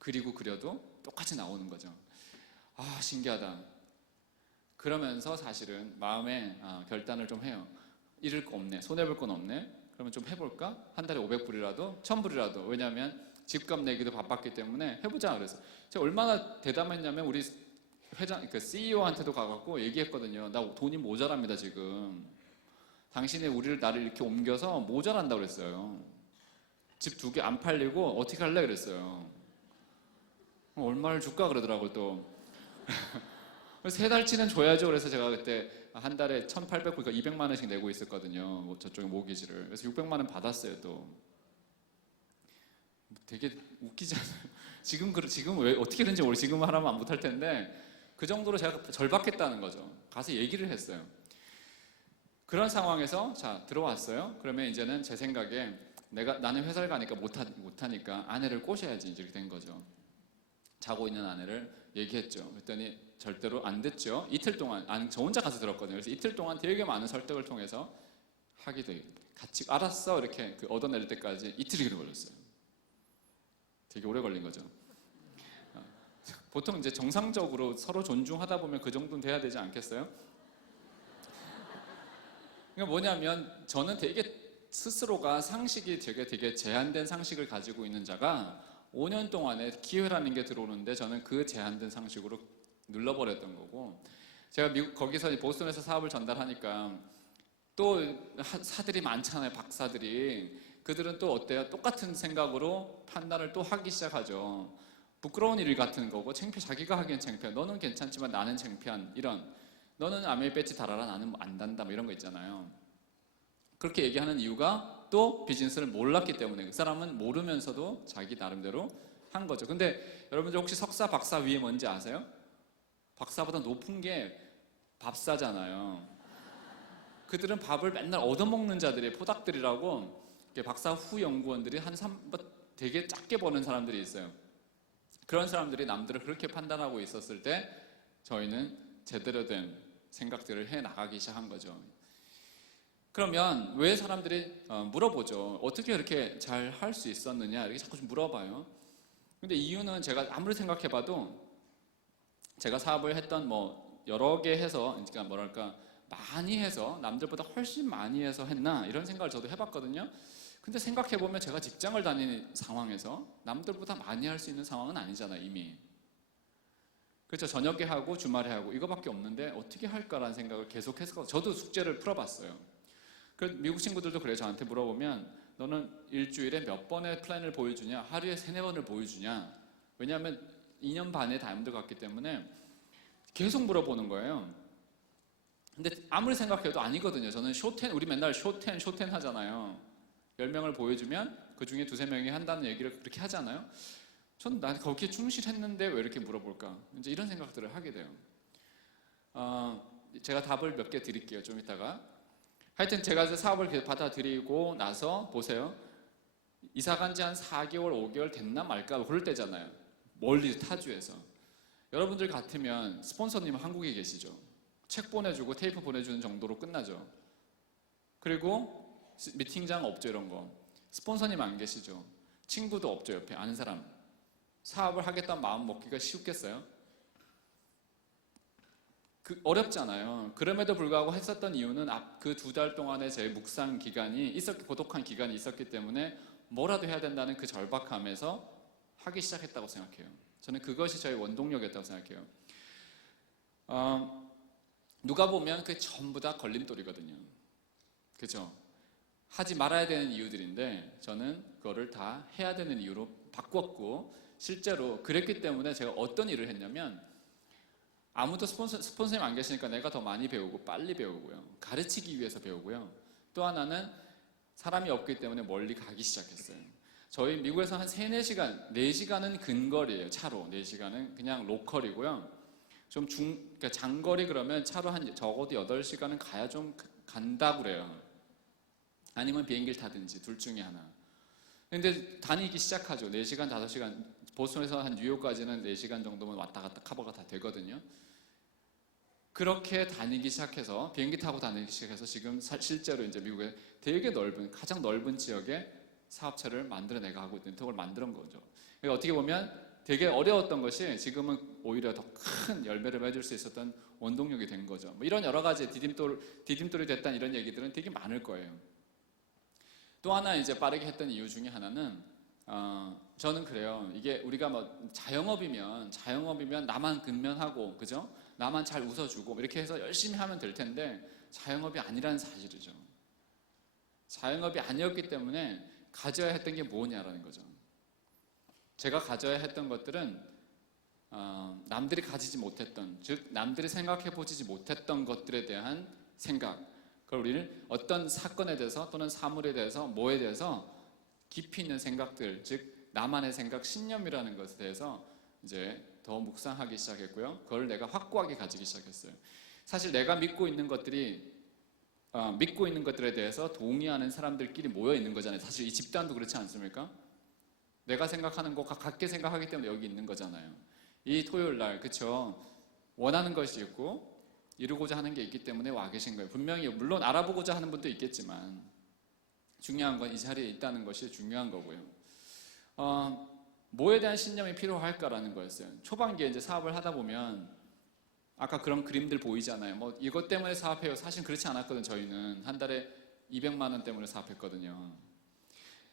그리고 그려도 똑같이 나오는 거죠. 아, 신기하다. 그러면서 사실은 마음에 결단을 좀 해요. 잃을 거 없네. 손해볼 건 없네. 그러면 좀 해볼까? 한 달에 500불이라도 1000불이라도. 왜냐하면 집값 내기도 바빴기 때문에 해보자. 그래서 제가 얼마나 대담했냐면 우리 회장, 그 CEO한테도 가갖고 얘기했거든요. 나 돈이 모자랍니다 지금. 당신이 나를 이렇게 옮겨서 모자란다고 그랬어요. 집 2개 안 팔리고 어떻게 할래 그랬어요. 얼마를 줄까 그러더라고요 또. 그래서 3달치는 줘야죠. 그래서 제가 그때 한 달에 1,800불, 그러니까 200만 원씩 내고 있었거든요. 저쪽에 모기지를. 그래서 600만 원 받았어요 또. 되게 웃기잖아요. 지금 왜 어떻게 되는지 모르겠어요. 지금 하라면 못할 텐데 그 정도로 제가 절박했다는 거죠. 가서 얘기를 했어요. 그런 상황에서 자 들어왔어요. 그러면 이제는 제 생각에 나는 회사를 가니까 못하니까 아내를 꼬셔야지 이렇게 된 거죠. 자고 있는 아내를 얘기했죠. 그랬더니 절대로 안 됐죠. 이틀 동안 저 혼자 가서 들었거든요. 그래서 이틀 동안 되게 많은 설득을 통해서 하기도 같이 알았어 이렇게 얻어낼 때까지 이틀이 걸렸어요. 되게 오래 걸린 거죠. 보통 이제 정상적으로 서로 존중하다 보면 그 정도는 돼야 되지 않겠어요? 그러니까 뭐냐면 저는 되게 스스로가 상식이 되게 제한된 상식을 가지고 있는 자가 5년 동안에 기회라는 게 들어오는데 저는 그 제한된 상식으로 눌러버렸던 거고, 제가 거기서 보스턴에서 사업을 전달하니까 또 사들이 많잖아요. 박사들이. 그들은 또 어때요? 똑같은 생각으로 판단을 또 하기 시작하죠. 부끄러운 일 같은 거고 자기가 하기엔 창피한, 너는 괜찮지만 나는 창피한, 이런, 너는 아메이 배지 달아라 나는 안 단다, 뭐 이런 거 있잖아요. 그렇게 얘기하는 이유가 또 비즈니스를 몰랐기 때문에, 그 사람은 모르면서도 자기 나름대로 한 거죠. 근데 여러분들 혹시 석사 박사 위에 뭔지 아세요? 박사보다 높은 게 밥사잖아요. 그들은 밥을 맨날 얻어먹는 자들의 포닥들이라고, 박사 후 연구원들이 되게 작게 버는 사람들이 있어요. 그런 사람들이 남들을 그렇게 판단하고 있었을 때 저희는 제대로 된 생각들을 해 나가기 시작한 거죠. 그러면 왜 사람들이 물어보죠. 어떻게 그렇게 잘 할 수 있었느냐, 이렇게 자꾸 좀 물어봐요. 근데 이유는 제가 아무리 생각해봐도 제가 사업을 했던 여러 개 해서, 그러니까 뭐랄까 많이 해서 남들보다 훨씬 많이 해서 했나, 이런 생각을 저도 해봤거든요. 근데 생각해보면 제가 직장을 다니는 상황에서 남들보다 많이 할 수 있는 상황은 아니잖아요, 이미. 그렇죠. 저녁에 하고 주말에 하고 이거밖에 없는데 어떻게 할까라는 생각을 계속해서 저도 숙제를 풀어봤어요. 미국 친구들도 그래요. 저한테 물어보면 너는 일주일에 몇 번의 플랜을 보여주냐, 하루에 3-4번을 보여주냐. 왜냐하면 2년 반에 다이아몬드 갔기 때문에 계속 물어보는 거예요. 근데 아무리 생각해도 아니거든요. 저는 우리 맨날 쇼텐 하잖아요. 10명을 보여주면 그 중에 2-3명이 한다는 얘기를 그렇게 하잖아요. 전 난 거기에 충실했는데 왜 이렇게 물어볼까? 이제 이런 생각들을 하게 돼요. 제가 답을 몇 개 드릴게요. 좀 이따가. 하여튼 제가 사업을 받아들이고 나서 보세요. 이사 간 지 한 4개월, 5개월 됐나 말까 그럴 때잖아요. 멀리 타주에서. 여러분들 같으면 스폰서님은 한국에 계시죠. 책 보내주고 테이프 보내주는 정도로 끝나죠. 그리고 미팅장 없죠, 이런 거. 스폰서님 안 계시죠. 친구도 없죠, 옆에 아는 사람. 사업을 하겠다는 마음 먹기가 쉽겠어요? 어렵잖아요. 그럼에도 불구하고 했었던 이유는 그 2달 동안의 제 묵상 기간이 고독한 기간이 있었기 때문에 뭐라도 해야 된다는 그 절박함에서 하기 시작했다고 생각해요. 저는 그것이 저의 원동력이었다고 생각해요. 누가 보면 그게 전부 다 걸림돌이거든요. 그죠? 하지 말아야 되는 이유들인데 저는 그거를 다 해야 되는 이유로 바꿨고, 실제로 그랬기 때문에 제가 어떤 일을 했냐면, 아무도 스폰서님 안 계시니까 내가 더 많이 배우고 빨리 배우고요. 가르치기 위해서 배우고요. 또 하나는 사람이 없기 때문에 멀리 가기 시작했어요. 저희 미국에서 한 3-4시간, 4시간은 근거리예요. 차로 4시간은 그냥 로컬이고요. 좀 그러니까 장거리 그러면 차로 적어도 8시간은 가야 좀 간다고 그래요. 아니면 비행기를 타든지 둘 중에 하나. 근데 다니기 시작하죠. 4시간, 5시간. 보스턴에서 한 뉴욕까지는 4시간 정도면 왔다 갔다 커버가 다 되거든요. 그렇게 다니기 시작해서, 비행기 타고 다니기 시작해서 지금 실제로 이제 미국의 되게 가장 넓은 지역에 사업체를 만들어내가 하고 있는 네트워크를 만드는 거죠. 그러니까 어떻게 보면 되게 어려웠던 것이 지금은 오히려 더 큰 열매를 맺을 수 있었던 원동력이 된 거죠. 이런 여러 가지 디딤돌이 됐다는 이런 얘기들은 되게 많을 거예요. 또 하나 이제 빠르게 했던 이유 중에 하나는, 저는 그래요. 이게 우리가 자영업이면 나만 근면하고, 그죠? 나만 잘 웃어주고 이렇게 해서 열심히 하면 될 텐데 자영업이 아니라는 사실이죠. 자영업이 아니었기 때문에 가져야 했던 게 뭐냐라는 거죠. 제가 가져야 했던 것들은 남들이 가지지 못했던, 즉 남들이 생각해보지 못했던 것들에 대한 생각, 그걸 우리는 어떤 사건에 대해서 또는 사물에 대해서 뭐에 대해서 깊이 있는 생각들, 즉 나만의 생각, 신념이라는 것에 대해서 이제 더 묵상하기 시작했고요. 그걸 내가 확고하게 가지기 시작했어요. 사실 내가 믿고 있는 것들에 대해서 동의하는 사람들끼리 모여 있는 거잖아요. 사실 이 집단도 그렇지 않습니까? 내가 생각하는 것과 같게 생각하기 때문에 여기 있는 거잖아요. 이 토요일 날, 그쵸? 원하는 것이 있고 이루고자 하는 게 있기 때문에 와 계신 거예요. 분명히 물론 알아보고자 하는 분도 있겠지만 중요한 건 이 자리에 있다는 것이 중요한 거고요. 뭐에 대한 신념이 필요할까라는 거였어요. 초반기에 이제 사업을 하다 보면 아까 그런 그림들 보이잖아요. 이것 때문에 사업해요. 사실 그렇지 않았거든요. 저희는 한 달에 200만 원 때문에 사업했거든요.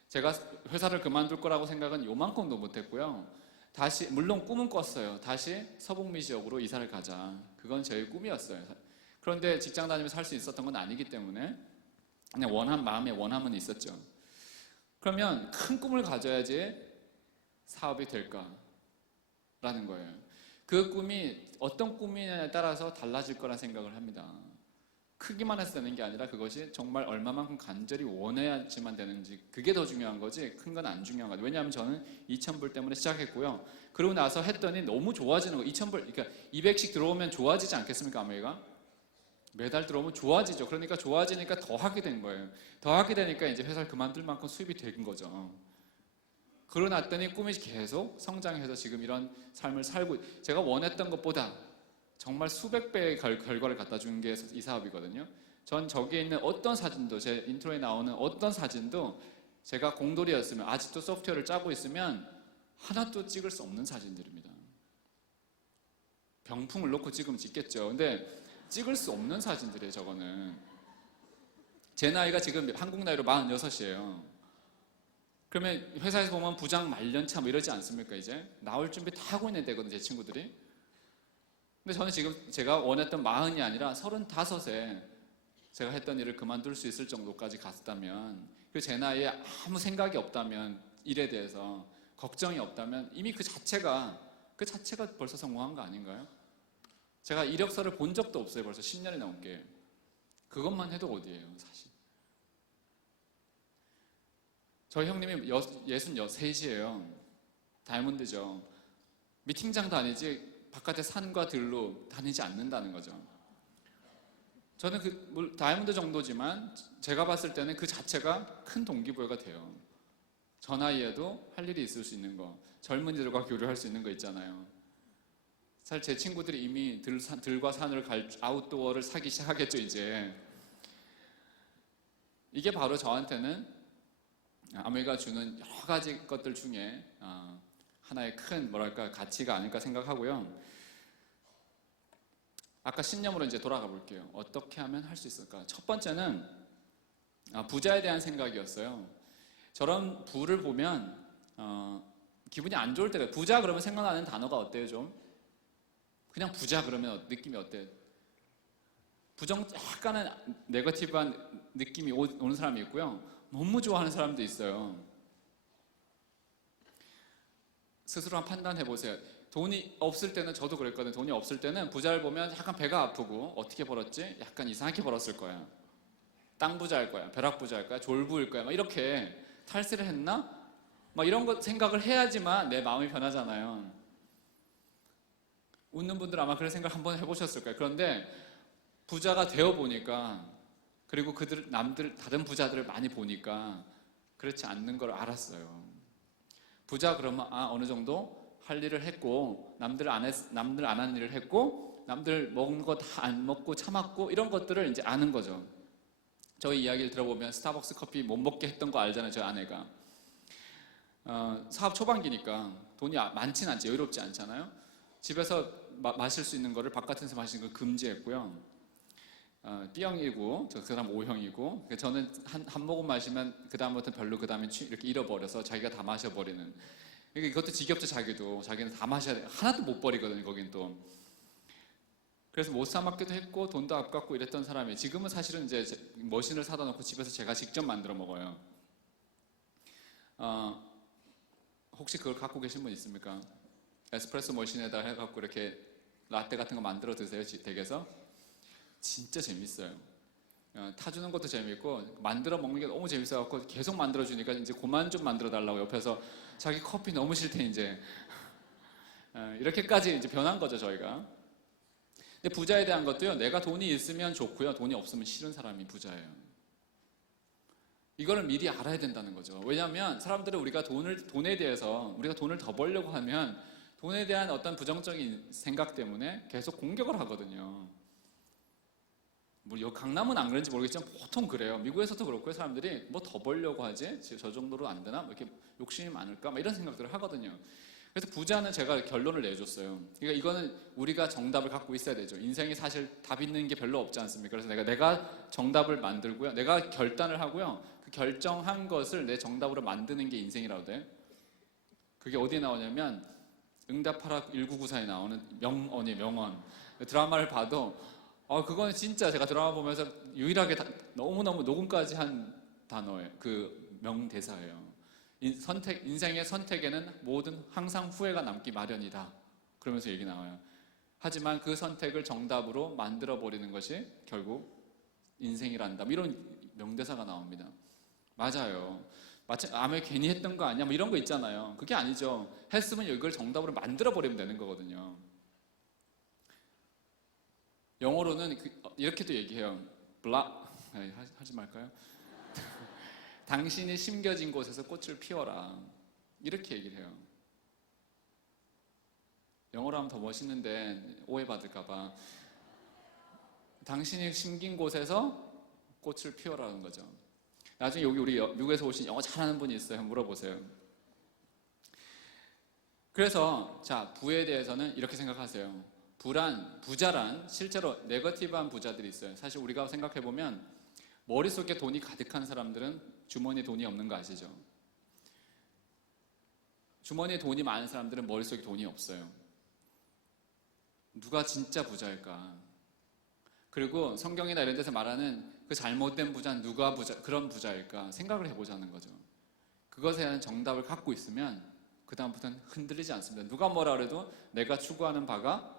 제가 회사를 그만둘 거라고 생각은 요만큼도 못했고요. 다시 물론 꿈은 꿨어요. 다시 서북미 지역으로 이사를 가자. 그건 저의 꿈이었어요. 그런데 직장 다니면서 할 수 있었던 건 아니기 때문에 그냥 마음의 원함은 있었죠. 그러면 큰 꿈을 가져야지 사업이 될까라는 거예요. 그 꿈이 어떤 꿈이냐에 따라서 달라질 거란 생각을 합니다. 크기만 해서 되는 게 아니라 그것이 정말 얼마만큼 간절히 원해야지만 되는지, 그게 더 중요한 거지 큰 건 안 중요한 거죠. 왜냐하면 저는 2,000불 때문에 시작했고요. 그러고 나서 했더니 너무 좋아지는 거예요. 2,000불, 그러니까 200씩 들어오면 좋아지지 않겠습니까? 아메리가 매달 들어오면 좋아지죠. 그러니까 좋아지니까 더 하게 된 거예요. 더 하게 되니까 이제 회사를 그만둘 만큼 수입이 된 거죠. 그러고 났더니 꿈이 계속 성장해서 지금 이런 삶을 살고, 제가 원했던 것보다 정말 수백 배의 결과를 갖다 준 게 이 사업이거든요. 전 저기에 있는 어떤 사진도, 제 인트로에 나오는 어떤 사진도 제가 공돌이였으면, 아직도 소프트웨어를 짜고 있으면 하나도 찍을 수 없는 사진들입니다. 병풍을 놓고 찍으면 찍겠죠. 근데 찍을 수 없는 사진들이에요. 저거는 제 나이가 지금 한국 나이로 46이에요. 그러면 회사에서 보면 부장 말년차 뭐 이러지 않습니까? 이제 나올 준비 다 하고 있는 때거든요, 제 친구들이. 근데 저는 지금 제가 원했던 40이 아니라 35에 제가 했던 일을 그만둘 수 있을 정도까지 갔다면, 그리고 제 나이에 아무 생각이 없다면, 일에 대해서 걱정이 없다면 이미 그 자체가 벌써 성공한 거 아닌가요? 제가 이력서를 본 적도 없어요. 벌써 10년이 넘게. 그것만 해도 어디예요, 사실. 저희 형님이 63이에요. 다이아몬드죠. 미팅장 다니지 바깥에 산과 들로 다니지 않는다는 거죠. 저는 다이아몬드 정도지만 제가 봤을 때는 그 자체가 큰 동기부여가 돼요. 저 나이에도 할 일이 있을 수 있는 거, 젊은이들과 교류할 수 있는 거 있잖아요. 사실 제 친구들이 이미 들과 산을 갈 아웃도어를 사기 시작하겠죠, 이제. 이게 바로 저한테는 아메리카가 주는 여러 가지 것들 중에 하나의 큰 가치가 아닐까 생각하고요. 아까 신념으로 이제 돌아가 볼게요. 어떻게 하면 할 수 있을까? 첫 번째는 부자에 대한 생각이었어요. 저런 부를 보면 기분이 안 좋을 때가, 부자 그러면 생각나는 단어가 어때요, 좀? 그냥 부자 그러면 느낌이 어때요? 약간은 네거티브한 느낌이 오는 사람이 있고요. 너무 좋아하는 사람도 있어요. 스스로 한번 판단해 보세요. 돈이 없을 때는, 저도 그랬거든요. 돈이 없을 때는 부자를 보면 약간 배가 아프고, 어떻게 벌었지? 약간 이상하게 벌었을 거야. 땅 부자일 거야, 벼락 부자일 거야, 졸부일 거야, 막 이렇게 탈세를 했나? 막 이런 거 생각을 해야지만 내 마음이 변하잖아요. 웃는 분들 아마 그런 생각 한번 해보셨을 거예요. 그런데 부자가 되어 보니까, 그리고 다른 부자들을 많이 보니까 그렇지 않는 걸 알았어요. 부자 그러면 어느 정도 할 일을 했고, 남들 안 한 일을 했고, 남들 먹는 거 다 안 먹고 참았고, 이런 것들을 이제 아는 거죠. 저희 이야기를 들어보면 스타벅스 커피 못 먹게 했던 거 알잖아요, 저희 아내가. 사업 초반기니까 돈이 많진 않지, 여유롭지 않잖아요. 집에서 마실 수 있는 거를 바깥에서 마시는 걸 금지했고요. B형이고, 그 다음 O형이고, 저는 한 모금 마시면 그 다음부터 별로, 그 다음에 이렇게 잃어버려서 자기가 다 마셔버리는. 이것도 지겹죠, 자기는 다 마셔야 돼. 하나도 못 버리거든요, 거긴 또. 그래서 못 사 먹기도 했고, 돈도 아깝고 이랬던 사람이, 지금은 사실은 이제 머신을 사다 놓고 집에서 제가 직접 만들어 먹어요. 혹시 그걸 갖고 계신 분 있습니까? 에스프레소 머신에다 해갖고 이렇게 라떼 같은 거 만들어 드세요, 댁에서. 진짜 재밌어요. 타주는 것도 재밌고, 만들어 먹는 게 너무 재밌어갖고 계속 만들어 주니까 이제 그만 좀 만들어 달라고, 옆에서 자기 커피 너무 싫대 이제. 이렇게까지 이제 변한 거죠, 저희가. 근데 부자에 대한 것도요, 내가 돈이 있으면 좋고요, 돈이 없으면 싫은 사람이 부자예요. 이거를 미리 알아야 된다는 거죠. 왜냐하면 사람들은 돈에 대해서, 우리가 돈을 더 벌려고 하면 돈에 대한 어떤 부정적인 생각 때문에 계속 공격을 하거든요. 뭐 여기 강남은 안 그런지 모르겠지만 보통 그래요. 미국에서도 그렇고요. 사람들이 뭐 더 벌려고 하지? 저 정도로 안 되나? 뭐 이렇게 욕심이 많을까? 막 이런 생각들을 하거든요. 그래서 부자는 제가 결론을 내줬어요. 그러니까 이거는 우리가 정답을 갖고 있어야 되죠. 인생이 사실 답 있는 게 별로 없지 않습니까? 그래서 내가 정답을 만들고요. 내가 결단을 하고요. 그 결정한 것을 내 정답으로 만드는 게 인생이라고 돼. 그게 어디에 나오냐면 응답하라 1994에 나오는 명언이 명언. 드라마를 봐도 그거는 진짜 제가 드라마 보면서 유일하게 너무너무 녹음까지 한 단어예요. 그 명대사예요. 인생의 선택에는 모든 항상 후회가 남기 마련이다. 그러면서 얘기 나와요. 하지만 그 선택을 정답으로 만들어 버리는 것이 결국 인생이란다. 이런 명대사가 나옵니다. 맞아요. 마치 아무 괜히 했던 거 아니야? 뭐 이런 거 있잖아요. 그게 아니죠. 했으면 이걸 정답으로 만들어 버리면 되는 거거든요. 영어로는 이렇게도 얘기해요. 하지 말까요? 당신이 심겨진 곳에서 꽃을 피워라. 이렇게 얘기를 해요. 영어로 하면 더 멋있는데 오해받을까봐. 당신이 심긴 곳에서 꽃을 피워라는 거죠. 나중에 여기 우리 미국에서 오신 영어 잘하는 분이 있어요. 한번 물어보세요. 그래서 자, 부에 대해서는 이렇게 생각하세요. 부자란 실제로 네거티브한 부자들이 있어요. 사실 우리가 생각해보면 머릿속에 돈이 가득한 사람들은 주머니에 돈이 없는 거 아시죠? 주머니에 돈이 많은 사람들은 머릿속에 돈이 없어요. 누가 진짜 부자일까? 그리고 성경이나 이런 데서 말하는 그 잘못된 부자는 누가 그런 부자일까? 생각을 해보자는 거죠. 그것에 대한 정답을 갖고 있으면 그 다음부터는 흔들리지 않습니다. 누가 뭐라 그래도 내가 추구하는 바가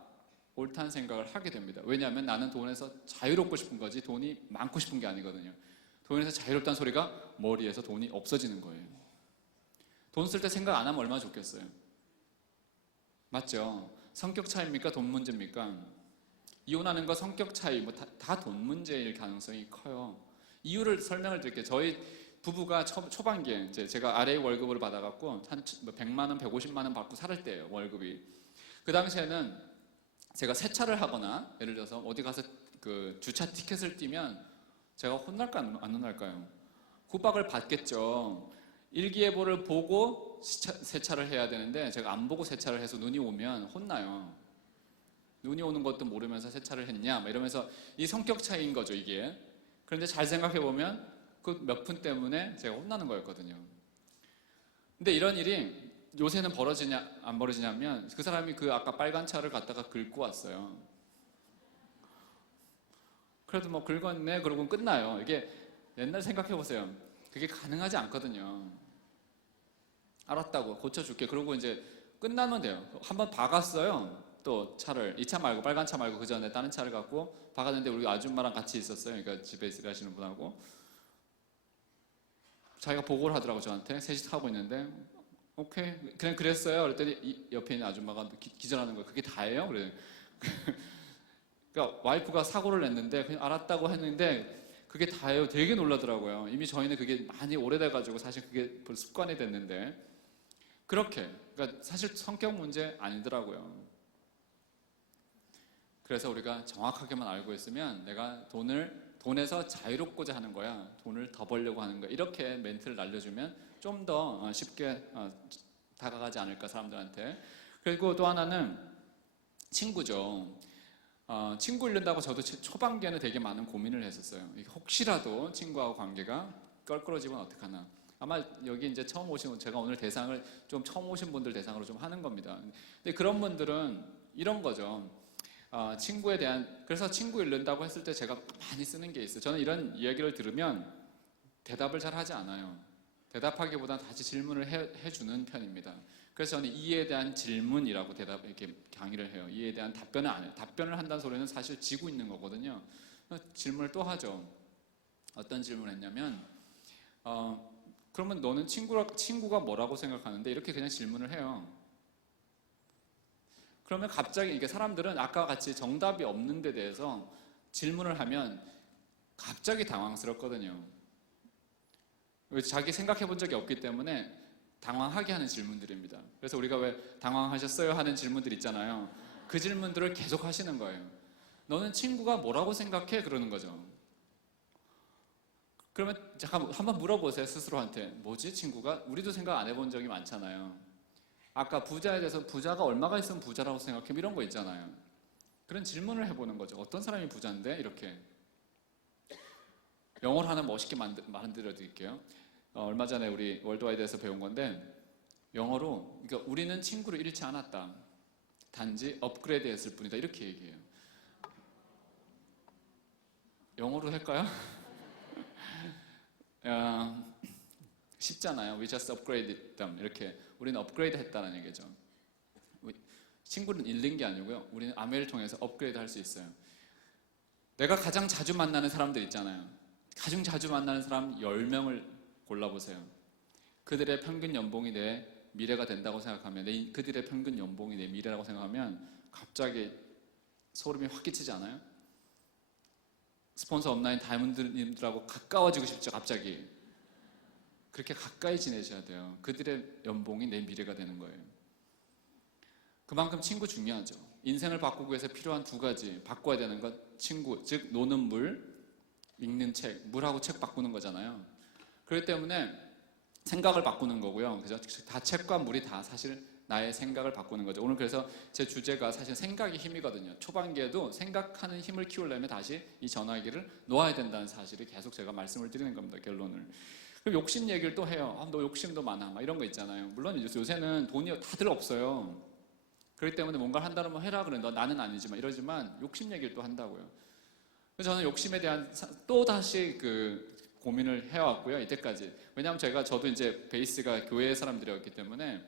옳다는 생각을 하게 됩니다. 왜냐하면 나는 돈에서 자유롭고 싶은 거지 돈이 많고 싶은 게 아니거든요. 돈에서 자유롭다는 소리가 머리에서 돈이 없어지는 거예요. 돈 쓸 때 생각 안 하면 얼마나 좋겠어요. 맞죠? 성격 차이입니까? 돈 문제입니까? 이혼하는 거 성격 차이 다 돈 문제일 가능성이 커요. 이유를 설명을 드릴게요. 저희 부부가 초반기에 이제 제가 RA 월급을 받아갖고 한 100만 원, 150만 원 받고 살을 때예요. 월급이. 그 당시에는 제가 세차를 하거나 예를 들어서 어디 가서 그 주차 티켓을 띄면 제가 혼날까 안 혼날까요? 후박을 받겠죠. 일기예보를 보고 세차를 해야 되는데 제가 안 보고 세차를 해서 눈이 오면 혼나요. 눈이 오는 것도 모르면서 세차를 했냐 이러면서 이 성격 차이인 거죠, 이게. 그런데 잘 생각해 보면 그 몇 푼 때문에 제가 혼나는 거였거든요. 근데 이런 일이 요새는 벌어지냐 안 벌어지냐면 그 사람이 그 아까 빨간 차를 갖다가 긁고 왔어요. 그래도 뭐 긁었네 그러고 끝나요. 이게 옛날 생각해 보세요. 그게 가능하지 않거든요. 알았다고 고쳐줄게. 그러고 이제 끝나면 돼요. 한번 박았어요. 또 차를 이 차 말고 빨간 차 말고 그 전에 다른 차를 갖고 박았는데 우리 아줌마랑 같이 있었어요. 그러니까 집에 일하시는 분하고 자기가 보고를 하더라고 저한테. 셋이 타고 있는데 오케이 그냥 그랬어요. 그랬더니 옆에 있는 아줌마가 기절하는 거예요. 그게 다예요? 그래. 그러니까 와이프가 사고를 냈는데 그냥 알았다고 했는데 그게 다예요. 되게 놀라더라고요. 이미 저희는 그게 많이 오래돼가지고 사실 그게 습관이 됐는데 그렇게 그러니까 사실 성격 문제 아니더라고요. 그래서 우리가 정확하게만 알고 있으면 내가 돈에서 자유롭고자 하는 거야. 돈을 더 벌려고 하는 거야. 이렇게 멘트를 날려주면 좀 더 쉽게 다가가지 않을까 사람들한테. 그리고 또 하나는 친구죠. 친구 잃는다고 저도 초반기에는 되게 많은 고민을 했었어요. 혹시라도 친구하고 관계가 껄끄러지면 어떡하나. 아마 여기 이제 처음 오신 제가 오늘 대상을 좀 처음 오신 분들 대상으로 좀 하는 겁니다. 근데 그런 분들은 이런 거죠. 친구에 대한 그래서 친구 잃는다고 했을 때 제가 많이 쓰는 게 있어요. 저는 이런 이야기를 들으면 대답을 잘 하지 않아요. 대답하기보다는 다시 질문을 해주는 편입니다. 그래서 저는 이에 대한 질문이라고 이렇게 강의를 해요. 이에 대한 답변을 안 해요. 답변을 한다는 소리는 사실 지고 있는 거거든요. 질문을 또 하죠. 어떤 질문을 했냐면 그러면 너는 친구가 뭐라고 생각하는데 이렇게 그냥 질문을 해요. 그러면 갑자기 이게 사람들은 아까 같이 정답이 없는 데 대해서 질문을 하면 갑자기 당황스럽거든요. 자기 생각해 본 적이 없기 때문에 당황하게 하는 질문들입니다. 그래서 우리가 왜 당황하셨어요? 하는 질문들 있잖아요. 그 질문들을 계속 하시는 거예요. 너는 친구가 뭐라고 생각해? 그러는 거죠. 그러면 한번 물어보세요. 스스로한테. 뭐지 친구가? 우리도 생각 안 해본 적이 많잖아요. 아까 부자에 대해서 부자가 얼마가 있으면 부자라고 생각해? 이런 거 있잖아요. 그런 질문을 해보는 거죠. 어떤 사람이 부자인데? 이렇게. 영어로 하나 멋있게 만들어 드릴게요. 얼마 전에 우리 월드와이드에서 배운 건데 영어로 그러니까 우리는 친구를 잃지 않았다. 단지 업그레이드했을 뿐이다. 이렇게 얘기해요. 영어로 할까요? 쉽잖아요. We just upgraded them. 이렇게 우리는 업그레이드 했다는 얘기죠. 친구는 잃는 게 아니고요. 우리는 아메를 통해서 업그레이드 할 수 있어요. 내가 가장 자주 만나는 사람들 있잖아요. 가장 자주 만나는 사람 10명을 골라보세요. 그들의 평균 연봉이 내 미래가 된다고 생각하면, 그들의 평균 연봉이 내 미래라고 생각하면 갑자기 소름이 확 끼치지 않아요? 스폰서 업라인 다이아몬드님들하고 가까워지고 싶죠, 갑자기. 그렇게 가까이 지내셔야 돼요. 그들의 연봉이 내 미래가 되는 거예요. 그만큼 친구 중요하죠. 인생을 바꾸기 위해서 필요한 두 가지, 바꿔야 되는 것, 친구, 즉 노는 물, 읽는 책, 물하고 책 바꾸는 거잖아요. 그렇기 때문에 생각을 바꾸는 거고요. 그죠? 다 책과 물이 다 사실 나의 생각을 바꾸는 거죠. 오늘 그래서 제 주제가 사실 생각이 힘이거든요. 초반기에도 생각하는 힘을 키우려면 다시 이 전화기를 놓아야 된다는 사실을 계속 제가 말씀을 드리는 겁니다. 결론을. 그럼 욕심 얘기를 또 해요. 너 욕심도 많아. 막 이런 거 있잖아요. 물론 요새는 돈이 다들 없어요. 그렇기 때문에 뭔가를 한다면 뭐 해라 그래. 나는 아니지만 이러지만 욕심 얘기를 또 한다고요. 그래서 저는 욕심에 대한 또 다시 고민을 해왔고요. 이때까지. 왜냐하면 저도 이제 베이스가 교회 사람들이었기 때문에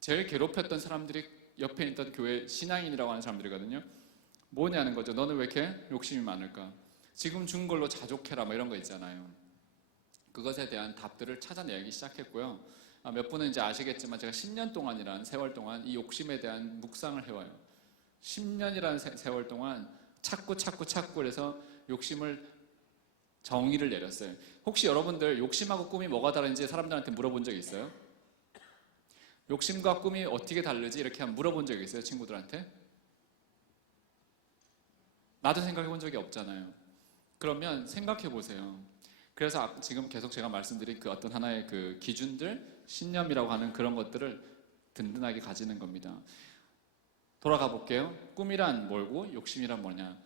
제일 괴롭혔던 사람들이 옆에 있던 교회 신앙인이라고 하는 사람들이거든요. 뭐냐는 거죠. 너는 왜 이렇게 욕심이 많을까? 지금 준 걸로 자족해라 뭐 이런 거 있잖아요. 그것에 대한 답들을 찾아내기 시작했고요. 몇 분은 이제 아시겠지만 제가 10년 동안이라는 세월 동안 이 욕심에 대한 묵상을 해와요. 10년이라는 세월 동안 찾고 그래서 욕심을 정의를 내렸어요. 혹시 여러분들 욕심하고 꿈이 뭐가 다른지 사람들한테 물어본 적 있어요? 욕심과 꿈이 어떻게 다르지? 이렇게 한번 물어본 적 있어요? 친구들한테? 나도 생각해 본 적이 없잖아요. 그러면 생각해 보세요. 그래서 지금 계속 제가 말씀드린 그 어떤 하나의 그 기준들, 신념이라고 하는 그런 것들을 든든하게 가지는 겁니다. 돌아가 볼게요. 꿈이란 뭘고 욕심이란 뭐냐?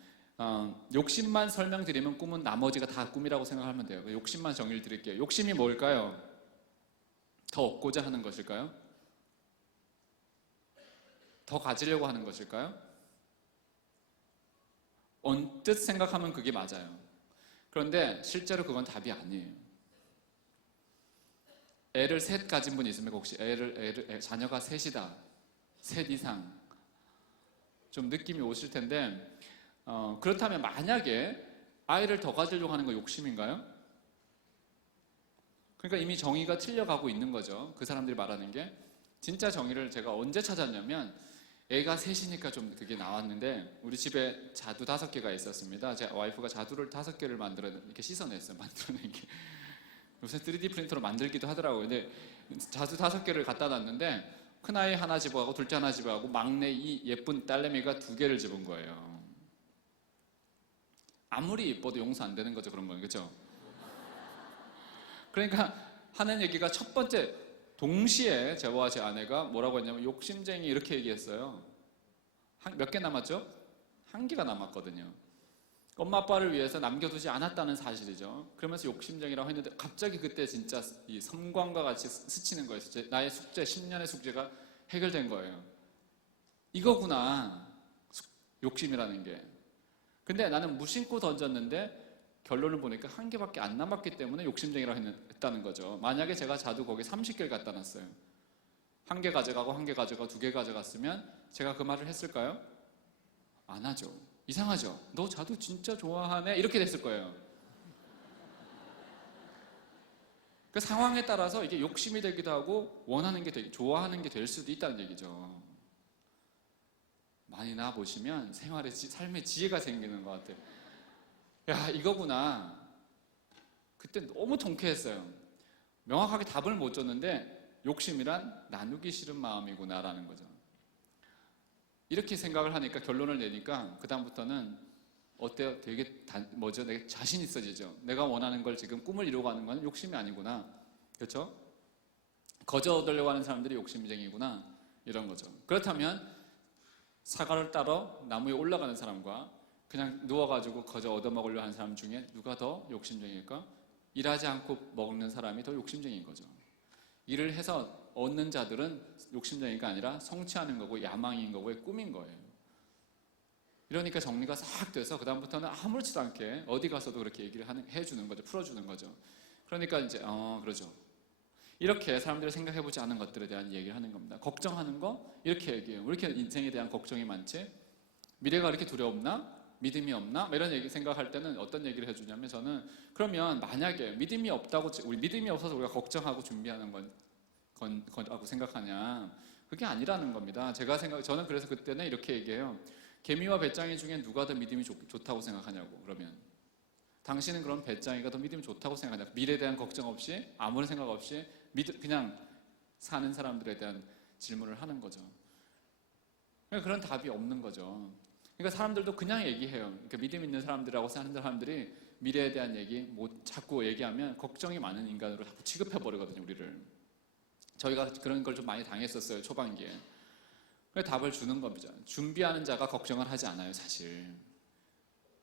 욕심만 설명드리면 꿈은 나머지가 다 꿈이라고 생각하면 돼요. 욕심만 정의를 드릴게요. 욕심이 뭘까요? 더 얻고자 하는 것일까요? 더 가지려고 하는 것일까요? 언뜻 생각하면 그게 맞아요. 그런데 실제로 그건 답이 아니에요. 애를 셋 가진 분 있습니까? 혹시 자녀가 셋이다. 셋 이상. 좀 느낌이 오실 텐데 그렇다면 만약에 아이를 더 가지려고 하는 거 욕심인가요? 그러니까 이미 정의가 틀려가고 있는 거죠. 그 사람들이 말하는 게. 진짜 정의를 제가 언제 찾았냐면 애가 셋이니까 좀 그게 나왔는데 우리 집에 자두 5개가 있었습니다. 제 와이프가 자두를 5개를 이렇게 씻어냈어요. 만들어낸 게. 요새 3D 프린터로 만들기도 하더라고요. 근데 자두 5개를 갖다 놨는데 큰아이 하나 집어가고 둘째 하나 집어가고 막내 이 예쁜 딸내미가 2개를 집은 거예요. 아무리 예뻐도 용서 안 되는 거죠. 그런 건. 그렇죠? 그러니까 하는 얘기가 첫 번째 동시에 저와 제 아내가 뭐라고 했냐면 욕심쟁이 이렇게 얘기했어요. 몇 개 남았죠? 1개가 남았거든요. 엄마 아빠를 위해서 남겨두지 않았다는 사실이죠. 그러면서 욕심쟁이라고 했는데 갑자기 그때 진짜 이 섬광과 같이 스치는 거예요. 나의 숙제, 10년의 숙제가 해결된 거예요. 이거구나. 욕심이라는 게. 근데 나는 무심코 던졌는데 결론을 보니까 1개밖에 안 남았기 때문에 욕심쟁이라고 했다는 거죠. 만약에 제가 자두 거기 30개를 갖다 놨어요. 1개 가져가고 1개 가져가고 2개 가져갔으면 제가 그 말을 했을까요? 안 하죠. 이상하죠? 너 자두 진짜 좋아하네? 이렇게 됐을 거예요. 그 상황에 따라서 이게 욕심이 되기도 하고 원하는 게 좋아하는 게 될 수도 있다는 얘기죠. 많이 나보시면 삶의 지혜가 생기는 것 같아요. 야, 이거구나. 그때 너무 통쾌했어요. 명확하게 답을 못 줬는데 욕심이란 나누기 싫은 마음이구나 라는 거죠. 이렇게 생각을 하니까 결론을 내니까 그 다음부터는 어때요? 되게 내가 자신 있어지죠. 내가 원하는 걸 지금 꿈을 이루어가는 건 욕심이 아니구나. 그렇죠? 거저 얻으려고 하는 사람들이 욕심쟁이구나. 이런 거죠. 그렇다면 사과를 따러 나무에 올라가는 사람과 그냥 누워가지고 거저 얻어먹으려 하는 사람 중에 누가 더 욕심쟁일까? 일하지 않고 먹는 사람이 더 욕심쟁인 거죠. 일을 해서 얻는 자들은 욕심쟁이가 아니라 성취하는 거고 야망인 거고 꿈인 거예요. 이러니까 정리가 싹 돼서 그 다음부터는 아무렇지도 않게 어디 가서도 그렇게 얘기를 해주는 거죠. 풀어주는 거죠. 그러니까 이제 그러죠. 이렇게 사람들이 생각해보지 않은 것들에 대한 얘기를 하는 겁니다. 걱정하는 거 이렇게 얘기해요. 왜 이렇게 인생에 대한 걱정이 많지? 미래가 이렇게 두렵나? 믿음이 없나? 이런 얘기 생각할 때는 어떤 얘기를 해주냐면 저는 그러면 만약에 믿음이 없다고 우리 믿음이 없어서 우리가 걱정하고 준비하는 거라고 생각하냐? 그게 아니라는 겁니다. 저는 그래서 그때는 이렇게 얘기해요. 개미와 배짱이 중에 누가 더 믿음이 좋다고 생각하냐고. 그러면 당신은 그럼 배짱이가 더 믿음이 좋다고 생각하냐? 미래에 대한 걱정 없이 아무런 생각 없이 그냥 사는 사람들에 대한 질문을 하는 거죠. 그러니까 그런 답이 없는 거죠. 그러니까 사람들도 그냥 얘기해요. 그러니까 믿음 있는 사람들하고 사는 사람들이 미래에 대한 얘기 자꾸 얘기하면 걱정이 많은 인간으로 자꾸 취급해 버리거든요, 우리를. 저희가 그런 걸 좀 많이 당했었어요, 초반기에. 그래서 답을 주는 겁니다. 준비하는 자가 걱정을 하지 않아요, 사실.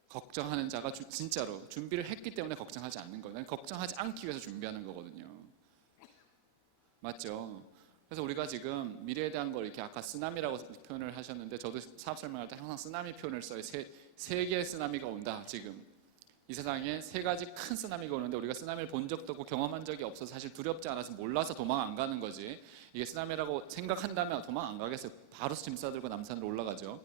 걱정하는 자가 진짜로 준비를 했기 때문에 걱정하지 않는 거예요. 걱정하지 않기 위해서 준비하는 거거든요. 맞죠? 그래서 우리가 지금 미래에 대한 걸 이렇게 아까 쓰나미라고 표현을 하셨는데 저도 사업 설명할 때 항상 쓰나미 표현을 써요. 세 개의 쓰나미가 온다, 지금. 이 세상에 세 가지 큰 쓰나미가 오는데 우리가 쓰나미를 본 적도 없고 경험한 적이 없어서 사실 두렵지 않아서 몰라서 도망 안 가는 거지. 이게 쓰나미라고 생각한다면 도망 안 가겠어요. 바로 짐 싸들고 남산으로 올라가죠.